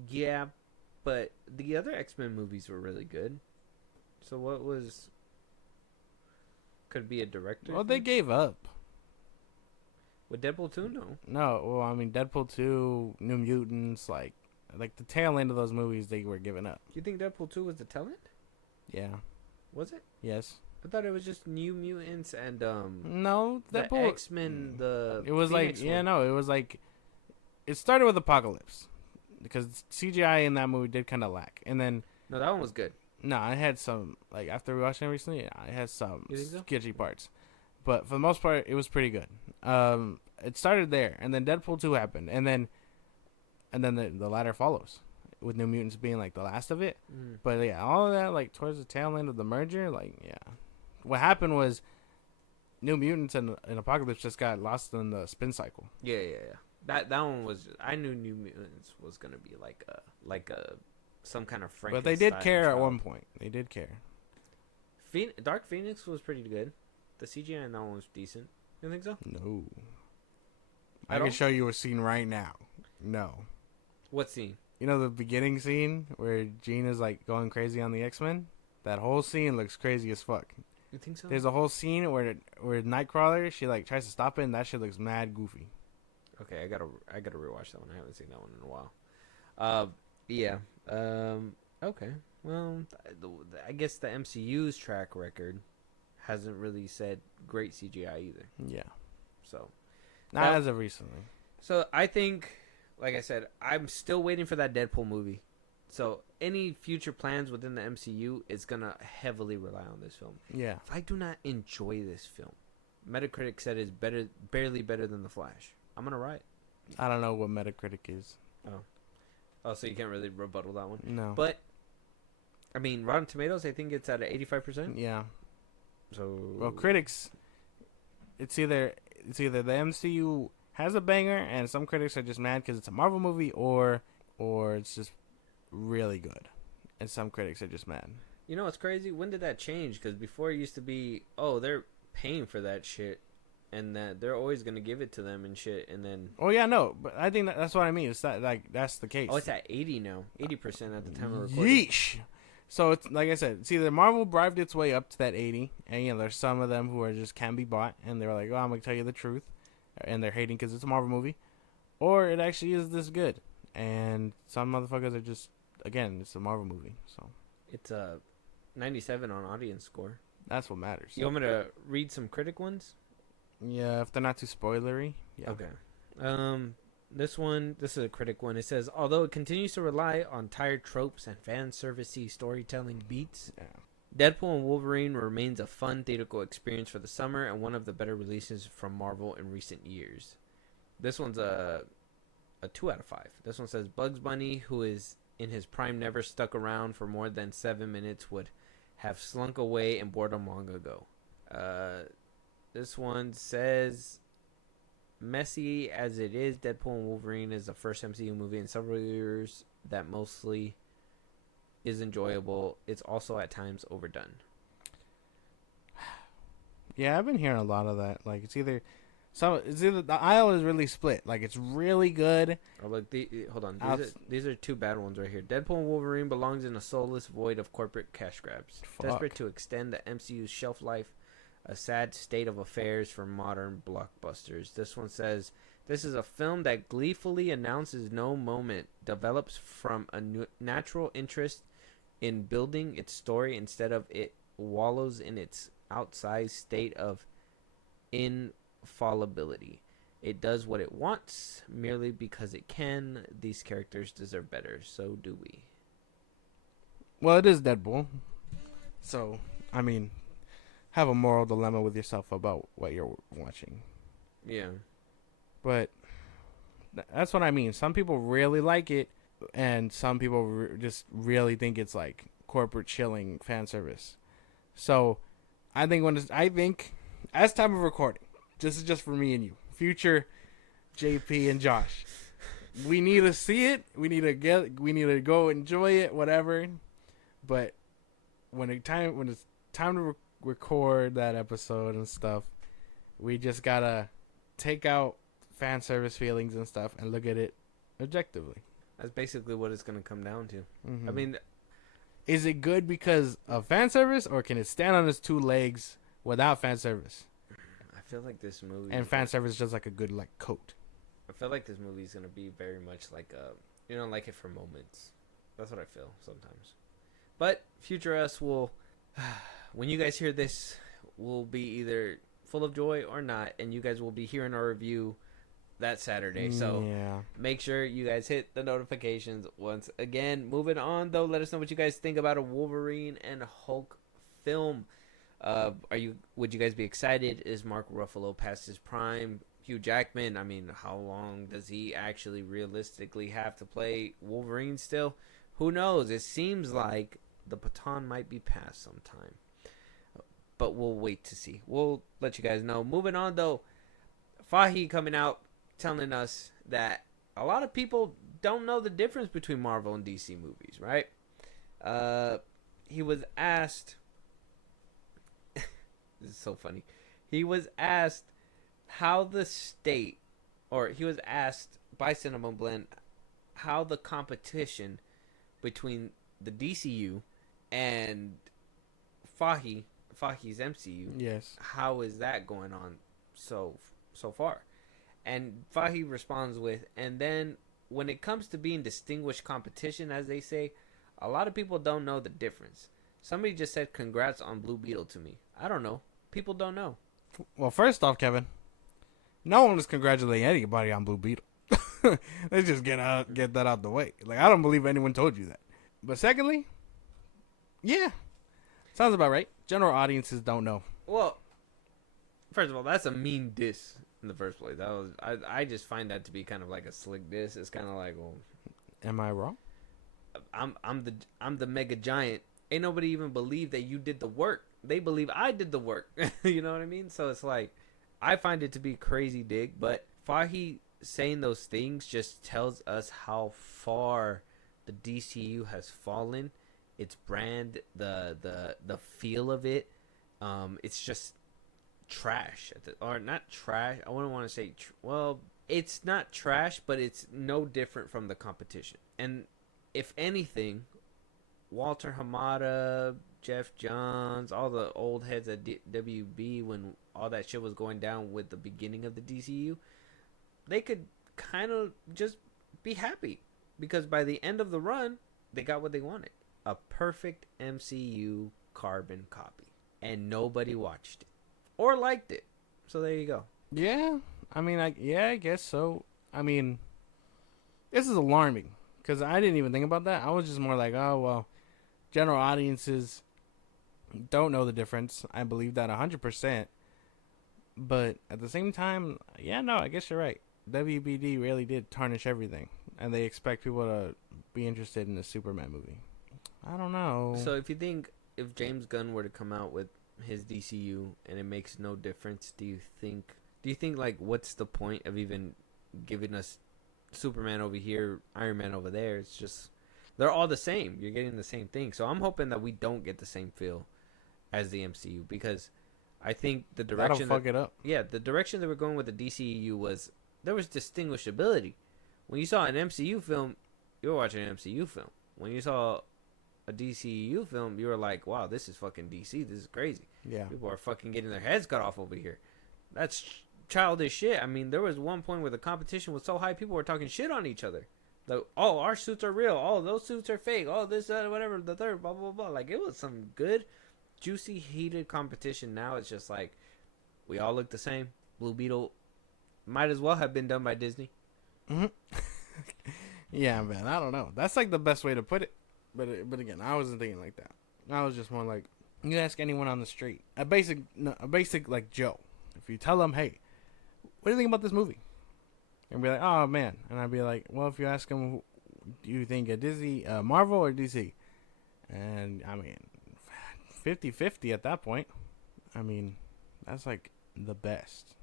Yeah, but the other X-Men movies were really good. So what was... Could be a director. Well, they gave up. With Deadpool 2, no. No, well, I mean, Deadpool 2, New Mutants, like the tail end of those movies, they were giving up. You think Deadpool 2 was the tail end? Yeah. Was it? Yes. I thought it was just New Mutants and no, the Deadpool. X-Men. It was Phoenix like one. it was like it started with Apocalypse because CGI in that movie did kind of lack, and then No, that one was good. no, I had some like after rewatching it recently, I had some You think so? sketchy parts, but for the most part, it was pretty good. It started there, and then Deadpool 2 happened, and then the latter follows with New Mutants being like the last of it. Mm. But yeah, all of that like towards the tail end of the merger, like yeah, what happened was New Mutants and Apocalypse just got lost in the spin cycle. Yeah. That one was. I knew New Mutants was gonna be like a some kind of Frankenstein. But they did care child. at one point. They did care. Dark Phoenix was pretty good. The CGI in that one was decent. You think so? No. At I can all? show you a scene right now. No. What scene? You know the beginning scene where Gina's like going crazy on the X-Men? That whole scene looks crazy as fuck. You think so? There's a whole scene where Nightcrawler, she like tries to stop it and that shit looks mad goofy. Okay, I gotta rewatch that one. I haven't seen that one in a while. Yeah. Okay. Well, I guess the MCU's track record hasn't really said great CGI either. Yeah. So. Not as of recently. So I think, like I said, I'm still waiting for that Deadpool movie. So any future plans within the MCU is gonna heavily rely on this film. Yeah. If I do not enjoy this film, Metacritic said it's barely better than The Flash. I'm gonna riot. I don't know what Metacritic is. Oh, so you can't really rebuttal that one. No. But I mean, Rotten Tomatoes, I think it's at 85%. Yeah. So Well, critics, it's either the MCU has a banger, and some critics are just mad because it's a Marvel movie, or it's just really good, and some critics are just mad. You know what's crazy? When did that change? Because before it used to be, oh, they're paying for that shit, and that they're always gonna give it to them and shit, and then Oh yeah, no, but I think that's what I mean. It's that that's the case. oh, it's at 80 now, 80% at the time of recording. Yeesh. So it's like I said, it's either Marvel bribed its way up to that 80, and you know there's some of them who are just can be bought, and they're like, oh, I'm gonna tell you the truth, and they're hating because it's a Marvel movie, or it actually is this good, and some motherfuckers are just, again, it's a Marvel movie, so It's a 97 on audience score. that's what matters. You want me to read some critic ones? Yeah, if they're not too spoilery. Yeah. Okay. This is a critic one. It says, although it continues to rely on tired tropes and fan servicey storytelling beats, Yeah. Deadpool and Wolverine remains a fun theatrical experience for the summer and one of the better releases from Marvel in recent years. This one's a 2 out of 5. This one says, Bugs Bunny, who is in his prime never stuck around for more than 7 minutes, would have slunk away in boredom long ago. This one says, messy as it is, Deadpool and Wolverine is the first MCU movie in several years that mostly is enjoyable. It's also at times overdone. Yeah, I've been hearing a lot of that. Like it's either the aisle is really split. Like it's really good. Oh, look, hold on. These are 2 bad ones right here. Deadpool and Wolverine belongs in a soulless void of corporate cash grabs. Fuck. Desperate to extend the MCU's shelf life, a sad state of affairs for modern blockbusters. This one says, this is a film that gleefully announces no moment, develops from a natural interest in building its story instead of it wallows in its outsized state of infallibility. It does what it wants merely because it can. These characters deserve better. So do we. Well, it is Deadpool. So, I mean, have a moral dilemma with yourself about what you're watching. Yeah. But that's what I mean. Some people really like it, and some people just really think it's like corporate chilling fan service. So, I think as time of recording, this is just for me and you, future JP and Josh. We need to see it. We need to go enjoy it, whatever. But when it's time to record that episode and stuff, we just gotta take out fan service feelings and stuff and look at it objectively. That's basically what it's going to come down to. Mm-hmm. I mean, is it good because of fan service, or can it stand on its 2 legs without fan service? I feel like this movie... And fan service is just like a good like coat. I feel like this movie is going to be very much like like it for moments. That's what I feel sometimes. But future us will... when you guys hear this, will be either full of joy or not, and you guys will be hearing our review that Saturday. So yeah. Make sure you guys hit the notifications. Once again, moving on though, let us know what you guys think about a Wolverine and Hulk film. Would you guys be excited? Is Mark Ruffalo past his prime? Hugh Jackman, I mean, how long does he actually realistically have to play Wolverine still? Who knows? It seems like the baton might be passed sometime. but we'll wait to see. We'll let you guys know. Moving on, though, Fahi coming out telling us that a lot of people don't know the difference between Marvel and DC movies, right? He was asked... This is so funny. He was asked how the state... Or he was asked by Cinema Blend how the competition between the DCU and Fahi's MCU. Yes. How is that going on so far? And Fahi responds with, and then when it comes to being distinguished competition, as they say, a lot of people don't know the difference. Somebody just said congrats on Blue Beetle to me. I don't know. People don't know. Well, first off, Kevin, no one is congratulating anybody on Blue Beetle. Let's just get that out the way. Like, I don't believe anyone told you that. But secondly, yeah, sounds about right. General audiences don't know. Well, first of all, that's a mean diss in the first place. I just find that to be kind of like a slick diss. It's kind of like, well, am I wrong? I'm the mega giant. Ain't nobody even believe that you did the work. They believe I did the work. You know what I mean? So it's like, I find it to be crazy dig, but Fahi saying those things just tells us how far the DCU has fallen. Its brand, the feel of it, it's just trash. Or not trash. I wouldn't want to say. Well, it's not trash, but it's no different from the competition. And if anything, Walter Hamada, Jeff Johns, all the old heads at WB, when all that shit was going down with the beginning of the DCU, they could kind of just be happy, because by the end of the run, they got what they wanted. A perfect MCU carbon copy. And nobody watched it. Or liked it. So there you go. Yeah. I mean, I guess so. I mean, this is alarming, because I didn't even think about that. I was just more like, oh, well, general audiences don't know the difference. I believe that 100%. But at the same time, yeah, no, I guess you're right. WBD really did tarnish everything, and they expect people to be interested in a Superman movie. I don't know. So if James Gunn were to come out with his DCU and it makes no difference, do you think like, what's the point of even giving us Superman over here, Iron Man over there? It's just, they're all the same. You're getting the same thing. So I'm hoping that we don't get the same feel as the MCU, because I think the direction that'll fuck it up. Yeah, the direction that we're going with the DCU was, there was distinguishability. When you saw an MCU film, you were watching an MCU film. When you saw a DCU film, you were like, wow, this is fucking DC. This is crazy. Yeah. People are fucking getting their heads cut off over here. That's childish shit. I mean, there was one point where the competition was so high, people were talking shit on each other. Like, oh, our suits are real. Oh, those suits are fake. Oh, this, whatever, the third, blah, blah, blah. Like, it was some good, juicy, heated competition. Now it's just like, we all look the same. Blue Beetle might as well have been done by Disney. Mm-hmm. Yeah, man, I don't know. That's like the best way to put it. But again, I wasn't thinking like that. I was just more like, you ask anyone on the street, a basic like Joe. If you tell them, hey, what do you think about this movie? And be like, oh man. And I'd be like, well, if you ask them, do you think a Disney, Marvel or DC? And I mean, 50-50 at that point. I mean, that's like the best.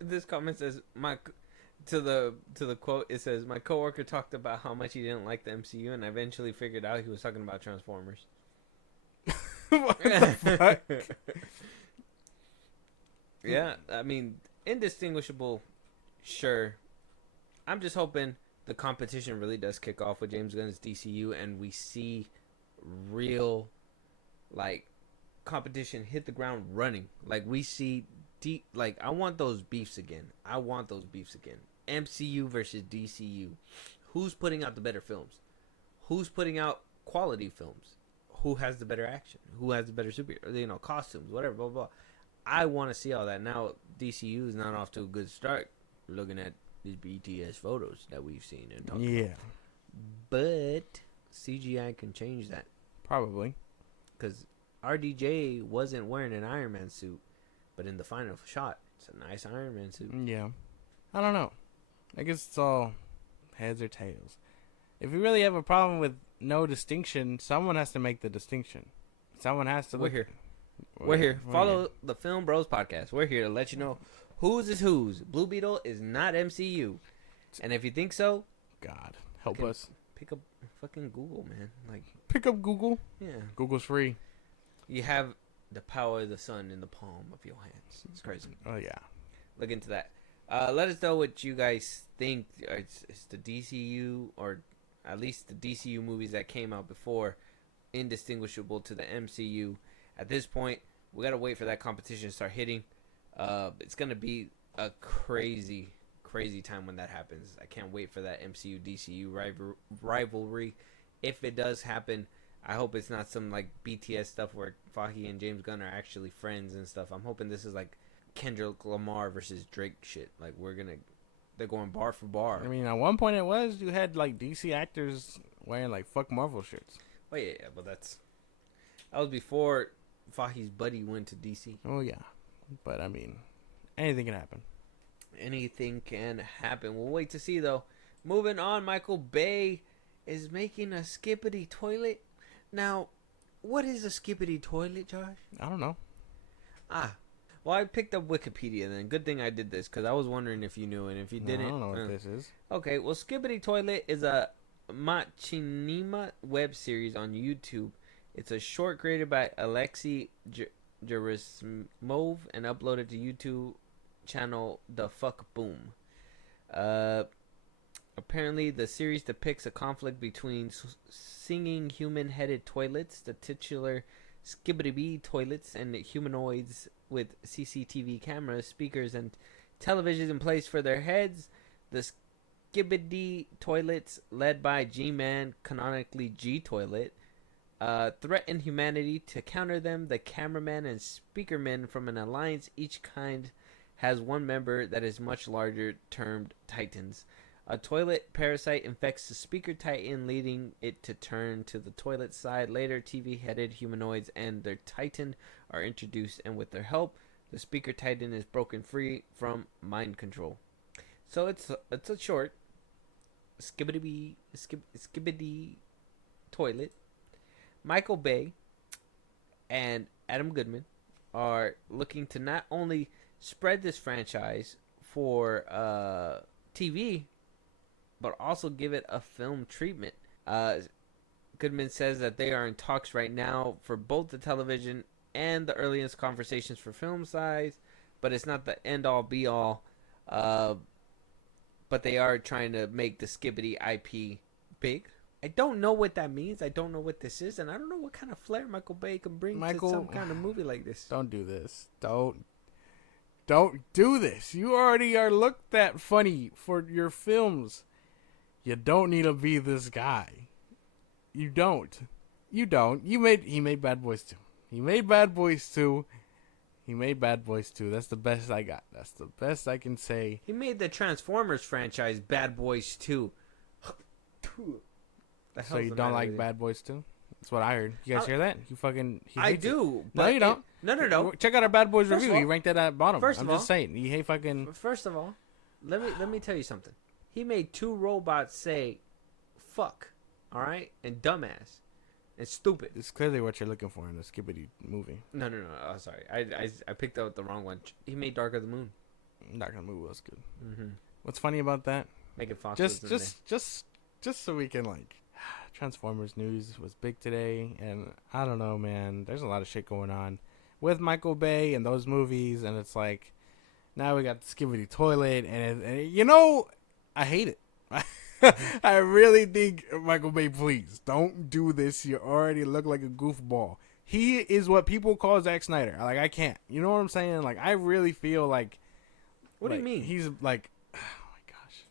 This comment says, to the quote, it says, my coworker talked about how much he didn't like the MCU, and I eventually figured out he was talking about Transformers. What the fuck? Yeah, I mean, indistinguishable, sure. I'm just hoping the competition really does kick off with James Gunn's DCU, and we see real, like, competition hit the ground running. Like, we see deep, like, I want those beefs again. MCU versus DCU. Who's putting out the better films? Who's putting out quality films? Who has the better action? Who has the better superhero, costumes, whatever, blah, blah. I want to see all that. Now, DCU is not off to a good start looking at these BTS photos that we've seen and talked about. But CGI can change that. Probably. Because RDJ wasn't wearing an Iron Man suit, but in the final shot, it's a nice Iron Man suit. Yeah. I don't know. I guess it's all heads or tails. If you really have a problem with no distinction, someone has to make the distinction. Someone has to look. We're here. We're here. Follow the Film Bros podcast. We're here to let you know whose is whose. Blue Beetle is not MCU. And if you think so, God, help us. Pick up fucking Google, man. Like, pick up Google. Yeah. Google's free. You have the power of the sun in the palm of your hands. It's crazy. Oh, yeah. Look into that. Let us know what you guys think. It's the DCU, or at least the DCU movies that came out before, indistinguishable to the MCU. At this point, we got to wait for that competition to start hitting. It's going to be a crazy time when that happens. I can't wait for that MCU DCU rivalry. If it does happen, I hope it's not some like BTS stuff where Fahey and James Gunn are actually friends and stuff. I'm hoping this is like Kendrick Lamar versus Drake shit. Like they're going bar for bar. I mean, at one point you had like DC actors wearing like fuck Marvel shirts. Oh yeah, but that was before Fahey's buddy went to DC. Oh yeah, but I mean, anything can happen. Anything can happen. We'll wait to see, though. Moving on, Michael Bay is making a skippity toilet. Now, what is a skippity toilet, Josh? I don't know. Well, I picked up Wikipedia then. Good thing I did this, because I was wondering if you knew, and if you didn't... I don't know what this is. Okay, well, Skippity Toilet is a machinima web series on YouTube. It's a short created by Alexei Gerasimov and uploaded to YouTube channel The Fuck Boom. Apparently the series depicts a conflict between singing human-headed toilets, the titular Skibidi toilets, and humanoids with CCTV cameras, speakers, and televisions in place for their heads. The Skibidi toilets, led by G-Man, canonically G-Toilet, threaten humanity. To counter them, the cameraman and speakermen from an alliance, each kind has one member that is much larger, termed Titans. A toilet parasite infects the speaker Titan, leading it to turn to the toilet side. Later, TV-headed humanoids and their Titan are introduced, and with their help, the speaker Titan is broken free from mind control. So it's a short Skibidi toilet. Michael Bay and Adam Goodman are looking to not only spread this franchise for TV, but also give it a film treatment. Goodman says that they are in talks right now for both the television and the earliest conversations for film size, but it's not the end-all be-all. But they are trying to make the Skibidi IP big. I don't know what that means. I don't know what this is, and I don't know what kind of flair Michael Bay can bring to some kind of movie like this. Don't do this. Don't do this. You already are looked at funny for your films. You don't need to be this guy. You don't. He made Bad Boys 2. He made Bad Boys 2. That's the best I got. That's the best I can say. He made the Transformers franchise Bad Boys 2. So you don't like Bad Boys 2? That's what I heard. You guys hear that? I do. No, you don't. No. Check out our Bad Boys review. He ranked that at bottom. I'm just saying. You hate fucking... First of all, let me tell you something. He made two robots say fuck, all right, and dumbass and stupid. It's clearly what you're looking for in a Skibidi movie. No. Oh, sorry. I picked out the wrong one. He made Dark of the Moon. Dark of the Moon was good. Mm-hmm. What's funny about that? Megan Fox. Just so we can like... Transformers news was big today, and I don't know, man. There's a lot of shit going on with Michael Bay and those movies, and it's like now we got the Skibidi toilet, and you know, I hate it. I really think Michael Bay, please don't do this. You already look like a goofball. He is what people call Zack Snyder. Like, I can't. You know what I'm saying? Like, I really feel like. What do you mean? He's like, oh my gosh.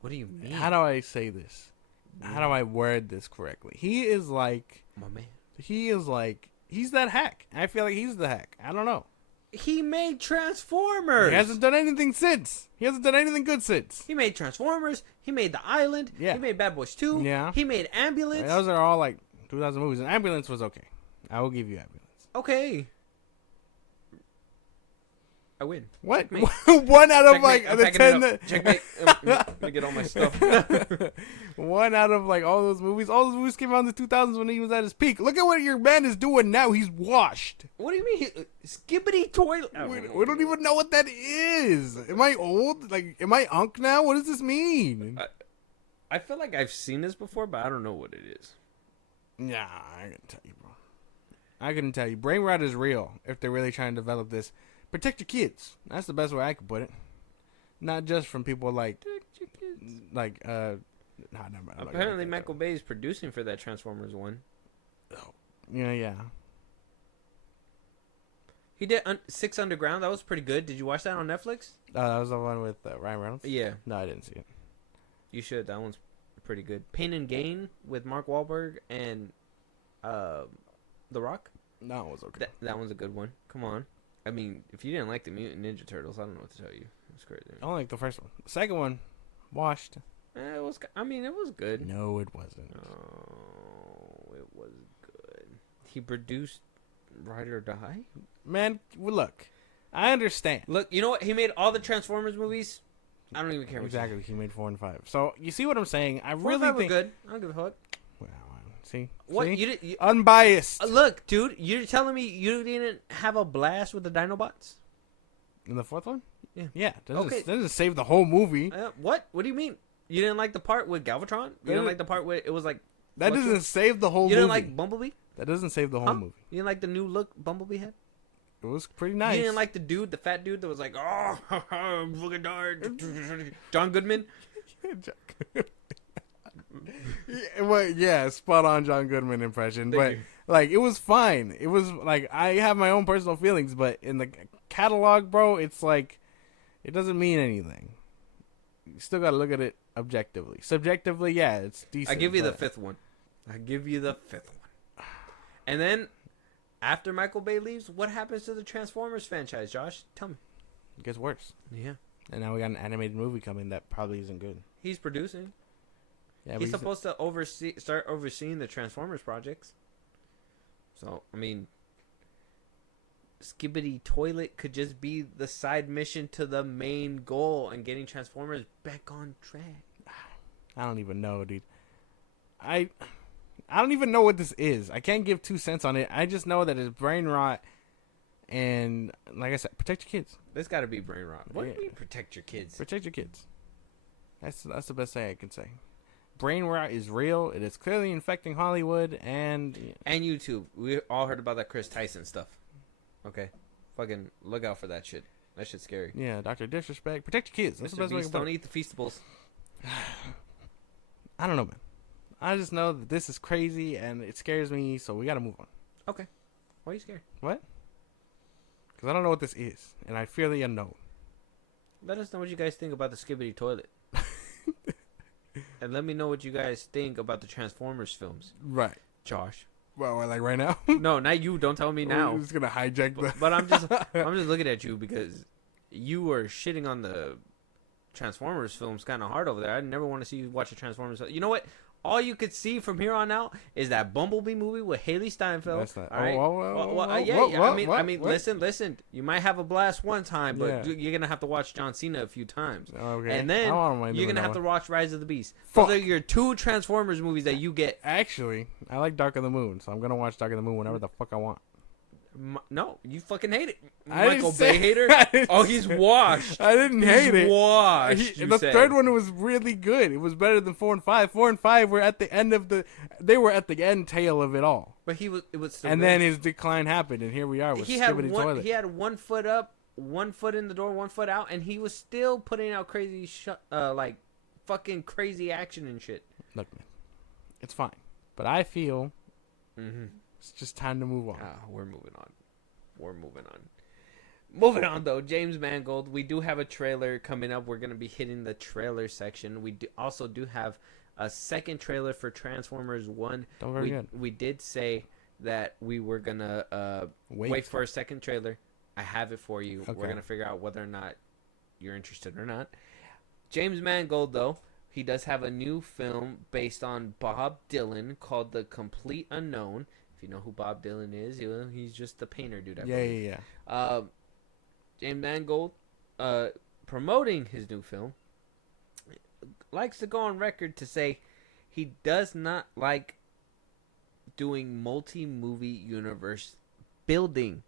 What do you mean? How do I say this? How do I word this correctly? He is like... My man. He is like... He's that hack. I feel like he's the hack. I don't know. He made Transformers. He hasn't done anything since. He hasn't done anything good since. He made Transformers. He made The Island. Yeah. He made Bad Boys 2. Yeah. He made Ambulance. Those are all like 2000 movies. And Ambulance was okay. I will give you Ambulance. Okay. I win. What? Checkmate. One out of Checkmate. I'm the packing 10. it up. Checkmate. Let me get all my stuff. One out of all those movies. All those movies came out in the 2000s when he was at his peak. Look at what your man is doing now. He's washed. What do you mean? Skibbity toilet. We don't even know what that is. Am I old? Like, am I unk now? What does this mean? I feel like I've seen this before, but I don't know what it is. Nah, I couldn't tell you, bro. I couldn't tell you. Brain rot is real if they're really trying to develop this. Protect your kids. That's the best way I could put it. Not just from people like... Protect your kids. Like, never mind. Apparently, Michael Bay is producing for that Transformers one. Yeah. He did Six Underground. That was pretty good. Did you watch that on Netflix? That was the one with Ryan Reynolds? Yeah. No, I didn't see it. You should. That one's pretty good. Pain and Gain with Mark Wahlberg and The Rock. No, it was okay. That one's a good one. Come on. I mean, if you didn't like the Mutant Ninja Turtles, I don't know what to tell you. It's crazy. I only like the first one. The second one, washed. It was. I mean, it was good. No, it wasn't. Oh, it was good. He produced Ride or Die. Man, well, look, I understand. Look, you know what? He made all the Transformers movies. I don't even care. Exactly, he made 4 and 5. So you see what I'm saying? I 4 and really 5 think were good. I don't give a fuck. Well, see, What See? you did? You, Unbiased look, dude, you're telling me you didn't have a blast with the Dinobots? in the fourth one. Yeah. Yeah. Okay. Doesn't save the whole movie. What? What do you mean? You didn't like the part with Galvatron? You didn't like the part where it was like... That doesn't save the whole movie. You didn't like Bumblebee? That doesn't save the whole movie. You didn't like the new look Bumblebee had? It was pretty nice. You didn't like the dude, the fat dude that was like, oh, I'm fucking tired. John Goodman? Yeah, spot on John Goodman impression. Thank but you. like, it was fine. It was like, I have my own personal feelings, but in the catalog, bro, it's like, it doesn't mean anything. You still gotta look at it objectively. Subjectively, yeah, it's decent. I give you the fifth one. And then, after Michael Bay leaves, what happens to the Transformers franchise, Josh? Tell me. It gets worse. Yeah. And now we got an animated movie coming that probably isn't good. He's producing. Yeah, He's supposed to start overseeing the Transformers projects. So, I mean, Skibbity Toilet could just be the side mission to the main goal and getting Transformers back on track. I don't even know, dude. I don't even know what this is. I can't give 2 cents on it. I just know that it's brain rot, and like I said, protect your kids. There's got to be brain rot. What do you mean protect your kids? Protect your kids. That's the best thing I can say. Brain rot is real. It is clearly infecting Hollywood and YouTube. We all heard about that Chris Tyson stuff. Okay, fucking look out for that shit. That shit's scary. Yeah, Dr. Disrespect. Protect your kids. That's the best way to don't eat the Feastables. I don't know, man. I just know that this is crazy and it scares me, so we gotta move on. Okay. Why are you scared? What? Because I don't know what this is, and I fear the unknown. Let us know what you guys think about the Skibbity Toilet. And let me know what you guys think about the Transformers films. Right. Josh. Well, like right now? No, not you. Don't tell me now. We're just gonna hijack the... But I'm just looking at you because you were shitting on the Transformers films kind of hard over there. I never want to see you watch a Transformers film. You know what? All you could see from here on out is that Bumblebee movie with Haley Steinfeld. That's not... All right? I mean, listen. You might have a blast one time, but you're gonna have to watch John Cena a few times. Okay. And then you're gonna have to watch Rise of the Beast. Fuck. Those are your 2 Transformers movies that you get. Actually, I like Dark of the Moon, so I'm gonna watch Dark of the Moon whenever the fuck I want. No, you fucking hate it. I Michael didn't Bay say- hater? I didn't Oh, he's say- washed. I didn't hate it. Washed. The third one was really good. It was better than 4 and 5. 4 and 5 were at the end of the... They were at the end tail of it all. But it was still And good. then his decline happened, and here we are with Skibbity Toilet. He had 1 foot up, 1 foot in the door, 1 foot out, and he was still putting out crazy like fucking crazy action and shit. Look, man, it's fine. But I feel it's just time to move on. We're moving on. Moving on, though. James Mangold. We do have a trailer coming up. We're going to be hitting the trailer section. We also do have a second trailer for Transformers 1. Don't forget. We did say that we were going to wait for a second trailer. I have it for you. Okay. We're going to figure out whether or not you're interested or not. James Mangold, though, he does have a new film based on Bob Dylan called The Complete Unknown. If you know who Bob Dylan is, he's just the painter dude. I believe. Yeah. James Mangold, promoting his new film, likes to go on record to say he does not like doing multi-movie universe building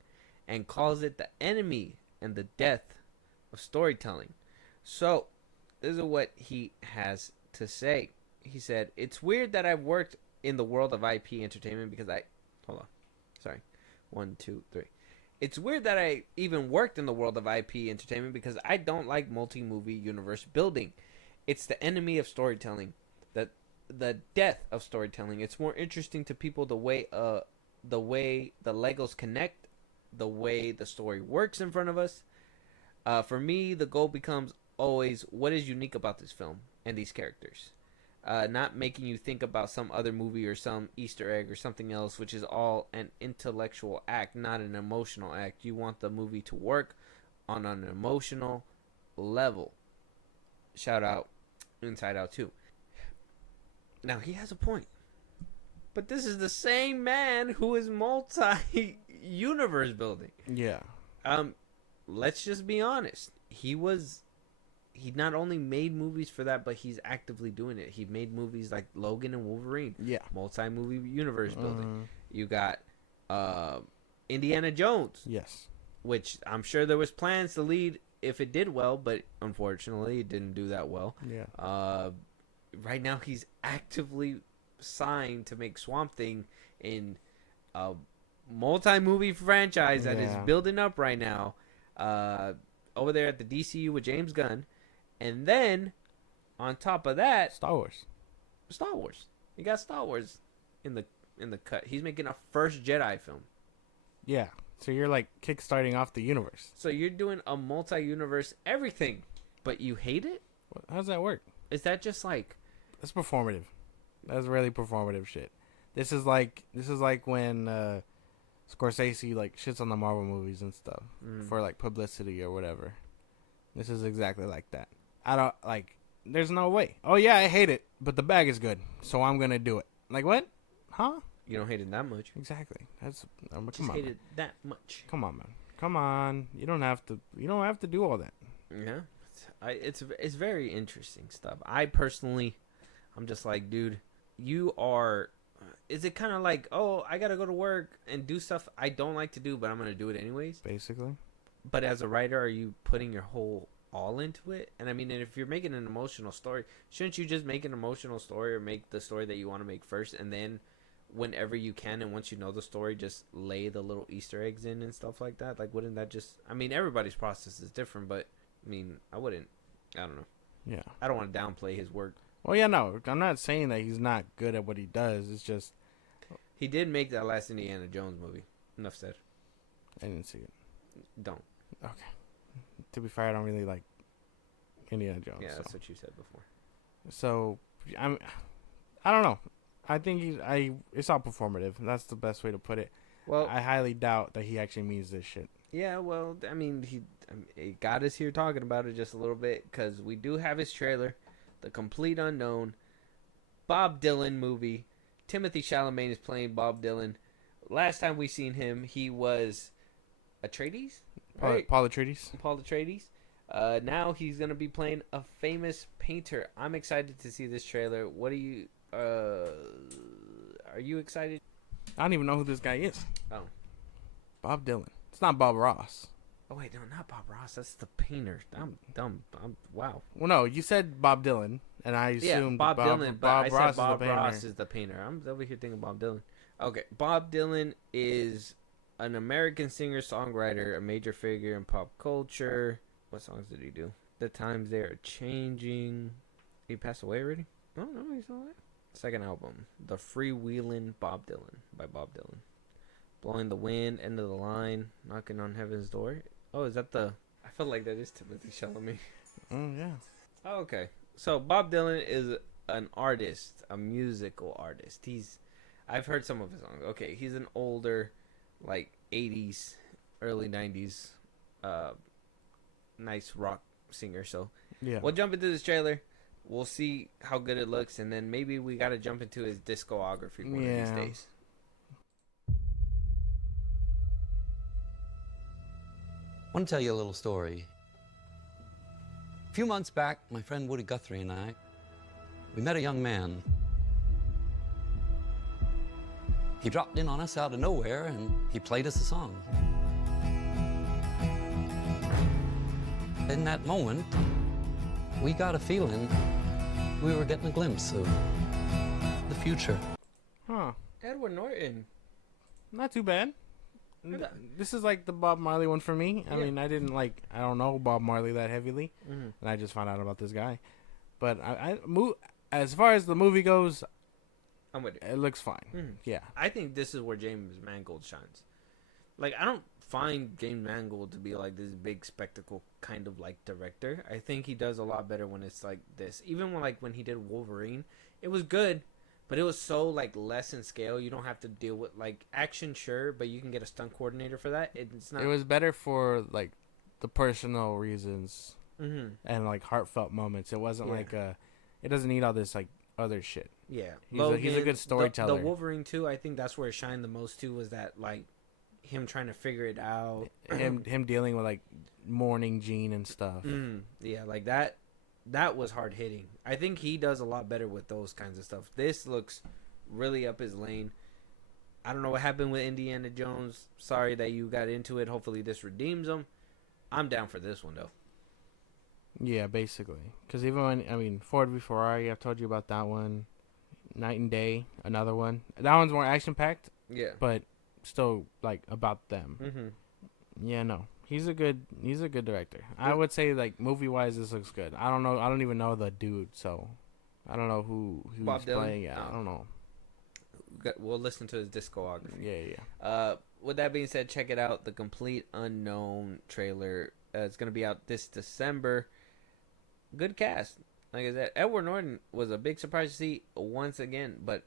and calls it the enemy and the death of storytelling. So, this is what he has to say. He said, "It's weird that I've worked in the world of IP entertainment because hold on. Sorry. 1, 2, 3. It's weird that I even worked in the world of IP entertainment because I don't like multi-movie universe building. It's the enemy of storytelling. The death of storytelling. It's more interesting to people the way the Legos connect, the way the story works in front of us. For me, the goal becomes always what is unique about this film and these characters. Not making you think about some other movie or some Easter egg or something else, which is all an intellectual act, not an emotional act. You want the movie to work on an emotional level." Shout out Inside Out 2. Now, he has a point. But this is the same man who is multi-universe building. Yeah. Let's just be honest. He not only made movies for that, but he's actively doing it. He made movies like Logan and Wolverine. Yeah. Multi-movie universe building. You got Indiana Jones. Yes. Which I'm sure there was plans to lead if it did well, but unfortunately it didn't do that well. Yeah. Right now he's actively signed to make Swamp Thing in a multi-movie franchise that is building up right now. Over there at the DCU with James Gunn. And then, on top of that, Star Wars. You got Star Wars in the cut. He's making a first Jedi film. Yeah. So you're like kickstarting off the universe. So you're doing a multi-universe everything, but you hate it? How does that work? Is that just like... That's performative. That's really performative shit. This is like when Scorsese like shits on the Marvel movies and stuff for like publicity or whatever. This is exactly like that. I don't like. There's no way. Oh yeah, I hate it, but the bag is good, so I'm gonna do it. Like what? Huh? You don't hate it that much. Exactly. That's. Just hate it that much. Come on, man. Come on. You don't have to. You don't have to do all that. Yeah. It's very interesting stuff. I personally, I'm just like, dude, you are. Is it kind of like, oh, I gotta go to work and do stuff I don't like to do, but I'm gonna do it anyways? Basically. But as a writer, are you putting your whole all into it? And I mean, if you're making an emotional story, shouldn't you just make an emotional story or make the story that you want to make first, and then whenever you can and once you know the story, just lay the little Easter eggs in and stuff like that? Like, wouldn't that just... I mean, everybody's process is different, but I mean, I don't know. Yeah. I don't want to downplay his work. Well, yeah, no. I'm not saying that he's not good at what he does. It's just... He did make that last Indiana Jones movie. Enough said. I didn't see it. Don't. Okay. To be fair, I don't really like Indiana Jones. Yeah, that's what you said before. So, I don't know. I think it's all performative. That's the best way to put it. Well, I highly doubt that he actually means this shit. Yeah, well, I mean, he got us here talking about it just a little bit because we do have his trailer, The Complete Unknown, Bob Dylan movie. Timothy Chalamet is playing Bob Dylan. Last time we seen him, he was Atreides, right? Paul Atreides. Paul Atreides. Now he's gonna be playing a famous painter. I'm excited to see this trailer. What are you? Are you excited? I don't even know who this guy is. Oh, Bob Dylan. It's not Bob Ross. Oh wait, no, not Bob Ross. That's the painter. I'm dumb. Wow. Well, no, you said Bob Dylan, and I assumed Bob Dylan. But I said Bob is the Ross is the painter. I'm over here thinking Bob Dylan. Okay, Bob Dylan is an American singer-songwriter, a major figure in pop culture. What songs did he do? The Times They Are Changing. He passed away already? Oh no, he's still alive. Second album, The Freewheelin' Bob Dylan by Bob Dylan. Blowing the Wind, End of the Line, Knocking on Heaven's Door. Oh, is that the... I feel like that is Timothy Chalamet. Oh, yeah. Oh, okay. So, Bob Dylan is an artist, a musical artist. I've heard some of his songs. Okay, he's an older, like, 80s, early 90s, nice rock singer. So, yeah. We'll jump into this trailer. We'll see how good it looks, and then maybe we got to jump into his discography one of these days. want to tell you a little story. A few months back, my friend Woody Guthrie and I, we met a young man. He dropped in on us out of nowhere and he played us a song. In that moment, we got a feeling we were getting a glimpse of the future. Huh. Edward Norton. Not too bad. This is like the Bob Marley one for me. I mean, I don't know Bob Marley that heavily, and I just found out about this guy. But as far as the movie goes, I'm with it. It looks fine. Yeah. I think this is where James Mangold shines. Like, I don't find James Mangold to be like this big spectacle kind of like director. I think he does a lot better when it's like this. Even when he did Wolverine, it was good. But it was so, like, less in scale. You don't have to deal with, like, action, sure, but you can get a stunt coordinator for that. It's not. It was better for, like, the personal reasons and, like, heartfelt moments. It wasn't like it doesn't need all this, like, other shit. Yeah. He's a good storyteller. The Wolverine 2, I think that's where it shined the most, too, was that, like, him trying to figure it out. him dealing with, like, mourning Jean and stuff. Yeah, like, that was hard hitting. I think he does a lot better with those kinds of stuff. This looks really up his lane. I don't know what happened with Indiana Jones. Sorry that you got into it. Hopefully this redeems him. I'm down for this one, though. Yeah, basically. Because even when, Ford v Ferrari, I've told you about that one. Night and Day, another one. That one's more action-packed. Yeah. But still, like, about them. Yeah, no. He's a good director. I would say, like, movie-wise, this looks good. I don't know. I don't even know the dude, so I don't know who's playing it. I don't know. We'll listen to his discography. Yeah. With that being said, check it out. The Complete Unknown trailer. It's going to be out this December. Good cast. Like I said, Edward Norton was a big surprise to see once again, but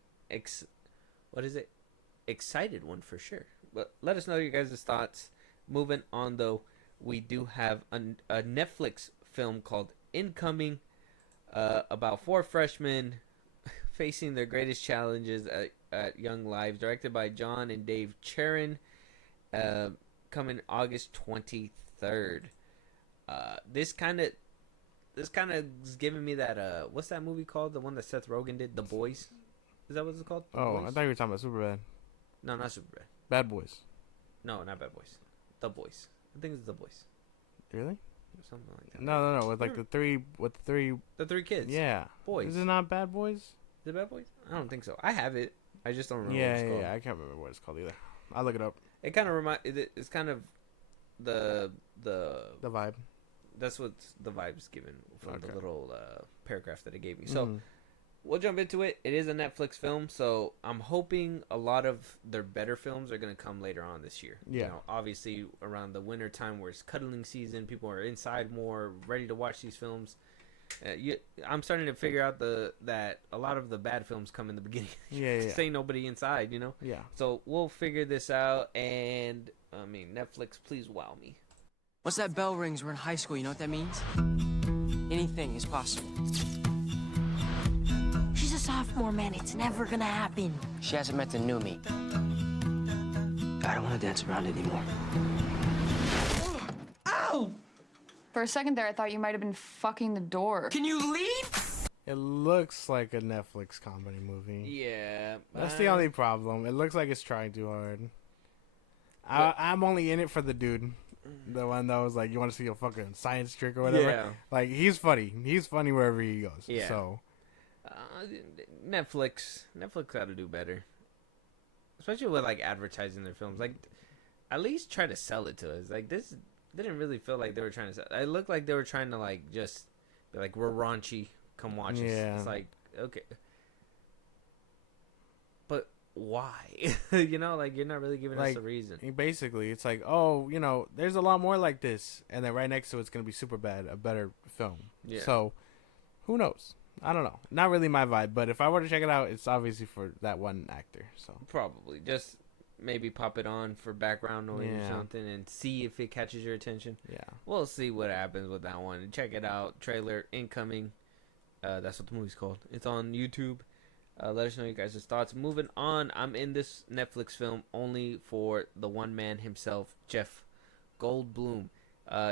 excited one for sure. But let us know your guys' thoughts. Moving on, though, we do have a Netflix film called Incoming, about 4 freshmen facing their greatest challenges at young lives, directed by John and Dave Charon, coming August 23rd. This kind of is giving me that, what's that movie called? The one that Seth Rogen did, The Boys? Is that what it's called? I thought you were talking about Superbad. No, not Superbad. Bad Boys. No, not Bad Boys. The Boys. I think it's The Boys. Really? Or something like that. No. With like the three The 3 kids. Yeah. Boys. Is it not Bad Boys? Is it Bad Boys? I don't think so. I have it. I just don't remember what it's called. Yeah, I can't remember what it's called either. I'll look it up. It kind of it's kind of the vibe. That's what the vibe's given from the little paragraph that it gave me. So we'll jump into it. It is a Netflix film, so I'm hoping a lot of their better films are going to come later on this year. Yeah. You know, obviously, around the winter time where it's cuddling season, people are inside more, ready to watch these films. I'm starting to figure out that a lot of the bad films come in the beginning. Yeah. Say nobody inside, you know? Yeah. So we'll figure this out, and, Netflix, please wow me. Once that bell rings, we're in high school. You know what that means? Anything is possible. She's a sophomore, man. It's never gonna happen. She hasn't met the new me. I don't want to dance around anymore. Ow! For a second there, I thought you might have been fucking the door. Can you leave? It looks like a Netflix comedy movie. Yeah. That's the only problem. It looks like it's trying too hard. I'm only in it for the dude. The one that was like, you want to see a fucking science trick or whatever? Yeah. Like, he's funny. He's funny wherever he goes. Yeah. So. Netflix got to do better. Especially with, like, advertising their films. Like, at least try to sell it to us. Like, this didn't really feel like they were trying to sell. It looked like they were trying to, like, just be like, we're raunchy. Come watch us. It's like, okay. But why? You know, like, you're not really giving us a reason. Basically, it's like, oh, you know, there's a lot more like this. And then right next to it's going to be Superbad, a better film. Yeah. So, who knows? I don't know. Not really my vibe, but if I were to check it out, it's obviously for that one actor. So probably just maybe pop it on for background noise or something and see if it catches your attention. Yeah, we'll see what happens with that one. Check it out. Trailer Incoming. That's what the movie's called. It's on YouTube. Let us know you guys' thoughts. Moving on, I'm in this Netflix film only for the one man himself, Jeff Goldblum.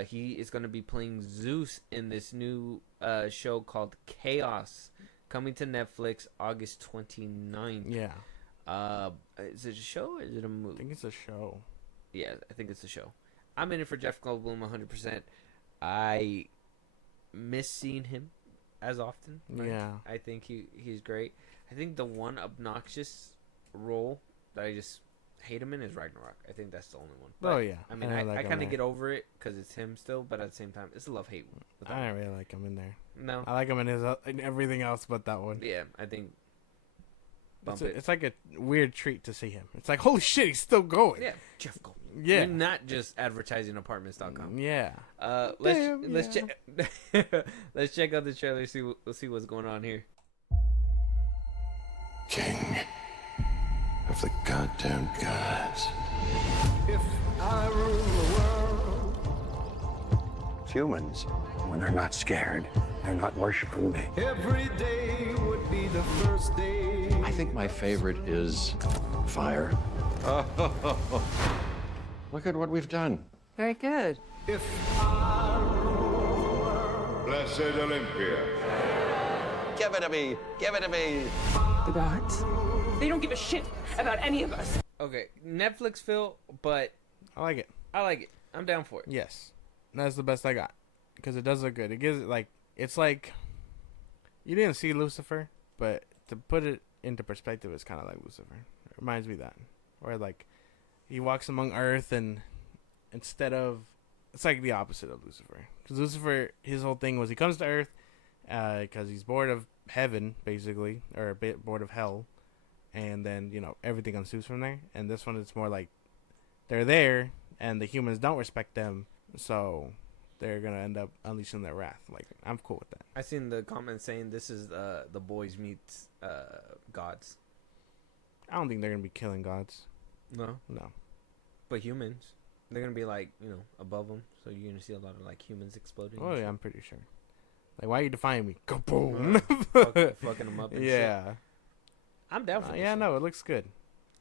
He is going to be playing Zeus in this new show called Chaos, coming to Netflix August 29th. Yeah. Is it a show or is it a movie? I think it's a show. Yeah, I think it's a show. I'm in it for Jeff Goldblum 100%. I miss seeing him as often. Right? Yeah. I think he's great. I think the one obnoxious role that I just hate him in is Ragnarok. I think that's the only one. But, Oh, yeah. I mean, I I like him kind of there. get over it because it's him still, but at the same time, it's a love-hate. with that I one. don't really like him in there. No. I like him in everything else but that one. Yeah, I think bump it. It's like a weird treat to see him. It's like, holy shit, he's still going. Yeah, Jeff Goldblum. Yeah. You're not just advertisingapartments.com. Yeah. Let's let's check out the trailer. See what's going on here. King of the goddamn gods. If I rule the world, Humans, when they're not scared, they're not worshiping me. every day would be the first day. I think my favorite is Fire. Look at what we've done. Very good. If I rule the world, Blessed Olympia. Give it to me. Give it to me. The gods. They don't give a shit about any of us. Okay, Netflix Phil, but I like it. I like it. I'm down for it. Yes. That's the best I got. Because it does look good. It gives it like, it's like, you didn't see Lucifer, but to put it into perspective, it's kind of like Lucifer. It reminds me of that. Where like, he walks among earth and instead of, it's like the opposite of Lucifer. Because Lucifer, his whole thing was he comes to earth because he's bored of heaven, basically, or a bit bored of hell. And then, you know, everything ensues from there. And this one, it's more like they're there and the humans don't respect them. So they're going to end up unleashing their wrath. Like, I'm cool with that. I seen the comments saying this is the boys meets gods. I don't think they're going to be killing gods. No, No. but humans. They're gonna be like, you know, above them. So you're gonna see a lot of like humans exploding. Oh, yeah, I'm pretty sure. Like, why are you defying me? Kaboom! Fucking them up. And Yeah. shit. I'm down for this. Yeah, one. no, it looks good.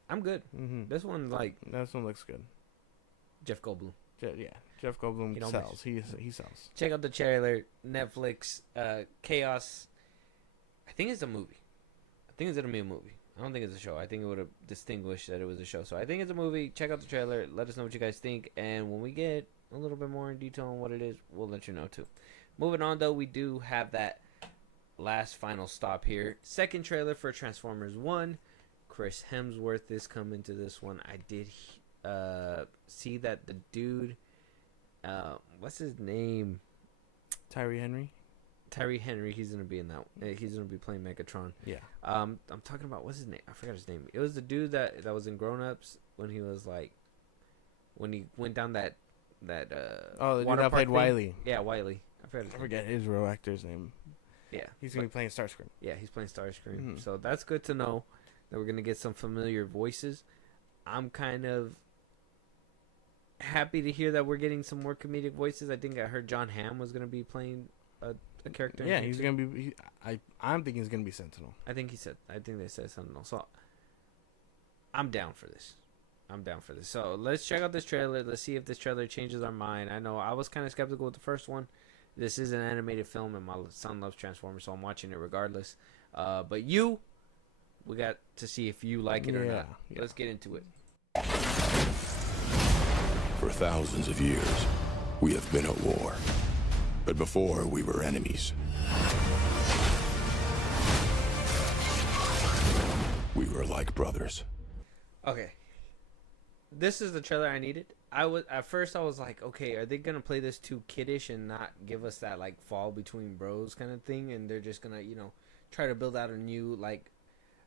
I'm good. Mm-hmm. This one like This one looks good. Jeff Goldblum. Yeah, Jeff Goldblum He don't sells. He sells. Check out the trailer. Netflix. Chaos. I think it's a movie. I think it's gonna be a movie. I don't think it's a show. I think it would have distinguished that it was a show. So I think it's a movie. Check out the trailer. Let us know what you guys think. And when we get a little bit more in detail on what it is, we'll let you know too. Moving on, though, we do have that last final stop here. Second trailer for Transformers 1. Chris Hemsworth is coming to this one. I did see that the dude, what's his name? Tyree Henry? Tyree Henry, he's gonna be in that. He's gonna be playing Megatron. Yeah. I'm talking about, what's his name? I forgot his name. It was the dude that was in Grown Ups when he was like, when he went down that Oh, the dude water that park played thing. Wiley. Yeah, Wiley. I I forget his real actor's name. Yeah, He's going to be playing Starscream. yeah, he's playing Starscream. Mhm. So that's good to know that we're gonna get some familiar voices. I'm kind of happy to hear that we're getting some more comedic voices. I think I heard John Hamm was gonna be playing a character. in Yeah, here he's too. going to be... I'm thinking he's going to be Sentinel. I think they said Sentinel. So I'm down for this. So let's check out this trailer. Let's see if this trailer changes our mind. I know I was kind of skeptical with the first one. This is an animated film, and my son loves Transformers, so I'm watching it regardless. But we got to see if you like it or not. Yeah. Let's get into it. For thousands of years, we have been at war. But before, we were enemies. We were like brothers. Okay. This is the trailer I needed. At first I was like, okay, are they gonna play this too kiddish and not give us that like fall between bros kind of thing, and they're just gonna, you know, try to build out a new, like,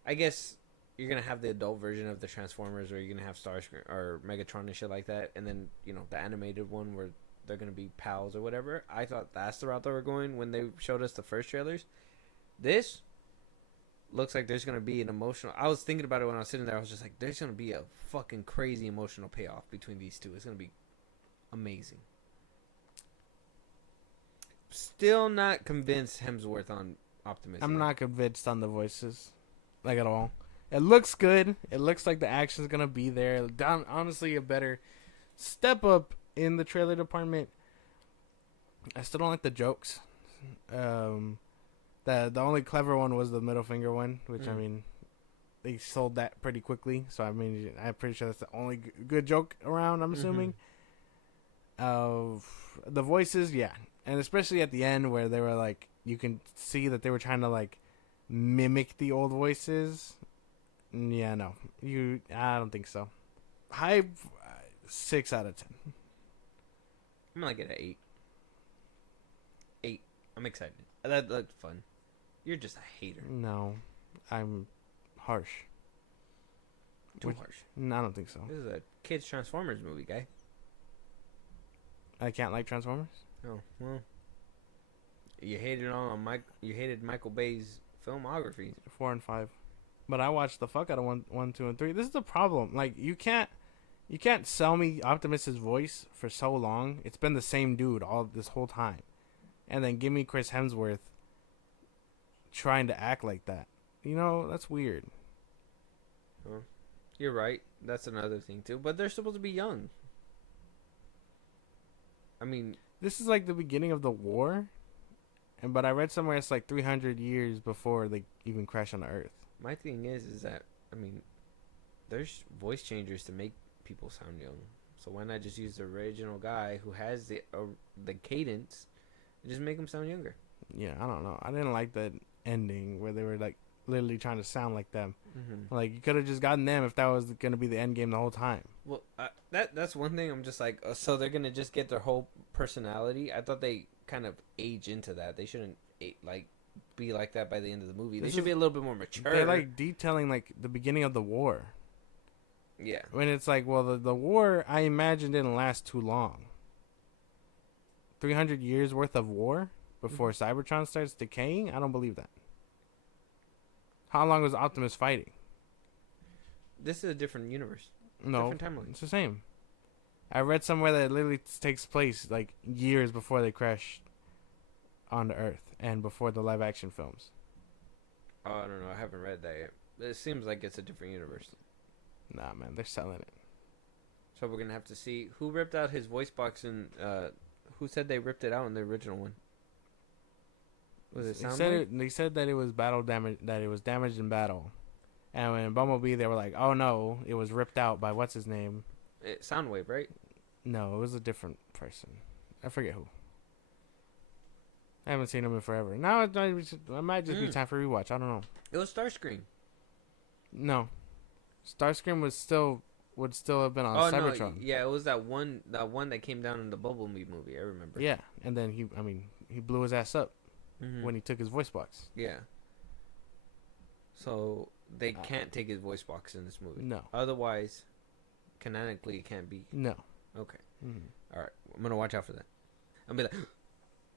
I guess you're gonna have the adult version of the Transformers, or you're gonna have Starscream or Megatron and shit like that, and then, you know, the animated one where they're gonna be pals or whatever. I thought that's the route they were going when they showed us the first trailers. This looks like there's gonna be an emotional. I was thinking about it when I was sitting there. I was just like, there's gonna be a fucking crazy emotional payoff between these two. It's gonna be amazing. Still not convinced Hemsworth on Optimus. I'm yet. not convinced on the voices, like, at all. It looks good. It looks like the action's gonna be there. Honestly, a better step up in the trailer department. I still don't like the jokes. The only clever one was the middle finger one, which I mean, they sold that pretty quickly. So I mean, I'm pretty sure that's the only good joke around. I'm assuming. The voices, yeah, and especially at the end where they were like, you can see that they were trying to like mimic the old voices. Yeah, no, I don't think so. High 6 out of 10. I'm gonna get an 8. 8. I'm excited. That looked fun. You're just a hater. No, I'm harsh. Too harsh. No, I don't think so. This is a kids Transformers movie, guy. I can't like Transformers. Oh well. You hated Michael Bay's filmography. 4 and 5, but I watched the fuck out of 1, 2, and 3. This is the problem. Like you can't sell me Optimus's voice for so long. It's been the same dude all this whole time, and then give me Chris Hemsworth trying to act like that. You know, that's weird. Well, you're right. That's another thing too. But they're supposed to be young. I mean, this is like the beginning of the war, but I read somewhere it's like 300 years before they even crash on the Earth. My thing is that I mean, there's voice changers to make people sound young. So why not just use the original guy who has the cadence and just make him sound younger? Yeah, I don't know. I didn't like that ending where they were like literally trying to sound like them. Like you could have just gotten them if that was going to be the end game the whole time. Well, that's one thing. I'm just like, so they're gonna just get their whole personality. I thought they kind of age into that. They shouldn't like be like that by the end of the movie. They should be a little bit more mature. They're like detailing like the beginning of the war. Yeah. When it's like, well, the war I imagine didn't last too long. 300 years worth of war before Cybertron starts decaying? I don't believe that. How long was Optimus fighting? This is a different universe. No, different timeline. It's the same. I read somewhere that it literally takes place like years before they crash on the Earth and before the live action films. Oh, I don't know. I haven't read that yet. It seems like it's a different universe. Nah, man, they're selling it. So we're gonna have to see who ripped out his voice box and who said they ripped it out in the original one. Was it Soundwave? They said that it was battle damage, that it was damaged in battle, and when Bumblebee, they were like, "Oh no, it was ripped out by what's his name?" Soundwave, right? No, it was a different person. I forget who. I haven't seen him in forever. Now it might just be time for a rewatch. I don't know. It was Starscream. No, Starscream would still have been on Cybertron. No, yeah, it was that one that came down in the Bumblebee movie. I remember. Yeah, and then he blew his ass up when he took his voice box. Yeah. So they can't take his voice box in this movie. No. Otherwise, canonically, it can't be. No. Okay. All right. I'm gonna watch out for that. I'm gonna be like,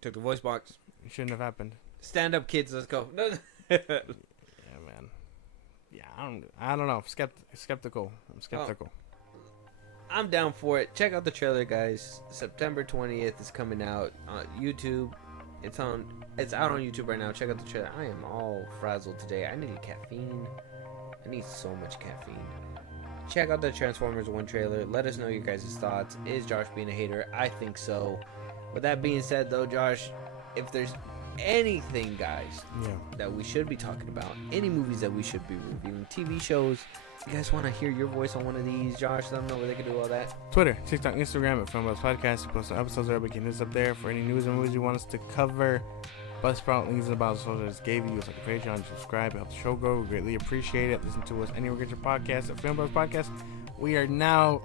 took the voice box. It shouldn't have happened. Stand up, kids. Let's go. No. Yeah, man. Yeah, I don't know. Skeptical. I'm skeptical. I'm down for it. Check out the trailer, guys. September 20th is coming out on YouTube. It's out on YouTube right now. Check out the trailer. I am all frazzled today. I need caffeine. I need so much caffeine. Check out the Transformers 1 trailer. Let us know your guys' thoughts. Is Josh being a hater? I think so. With that being said, though, Josh, if there's anything, guys, that we should be talking about, any movies that we should be reviewing, TV shows, you guys want to hear your voice on one of these, Josh, let them know where they can do all that. Twitter, TikTok, Instagram at FIlmBros Podcast. We post our episodes there. We can hit us up there for any news and movies you want us to cover. Buzzsprout, links in the bottom of the I just gave you. It's like a Patreon. Subscribe. Help the show grow. We greatly appreciate it. Listen to us anywhere you get your podcast at FIlmBros Podcast. We are now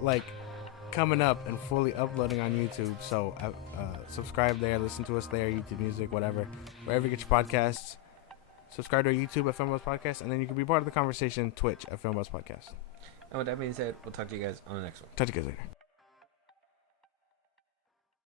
coming up and fully uploading on YouTube. So subscribe there. Listen to us there. YouTube Music, whatever. Wherever you get your podcasts. Subscribe to our YouTube at FIlmBros Podcast. And then you can be part of the conversation, Twitch at FIlmBros Podcast. And with that being said, we'll talk to you guys on the next one. Talk to you guys later.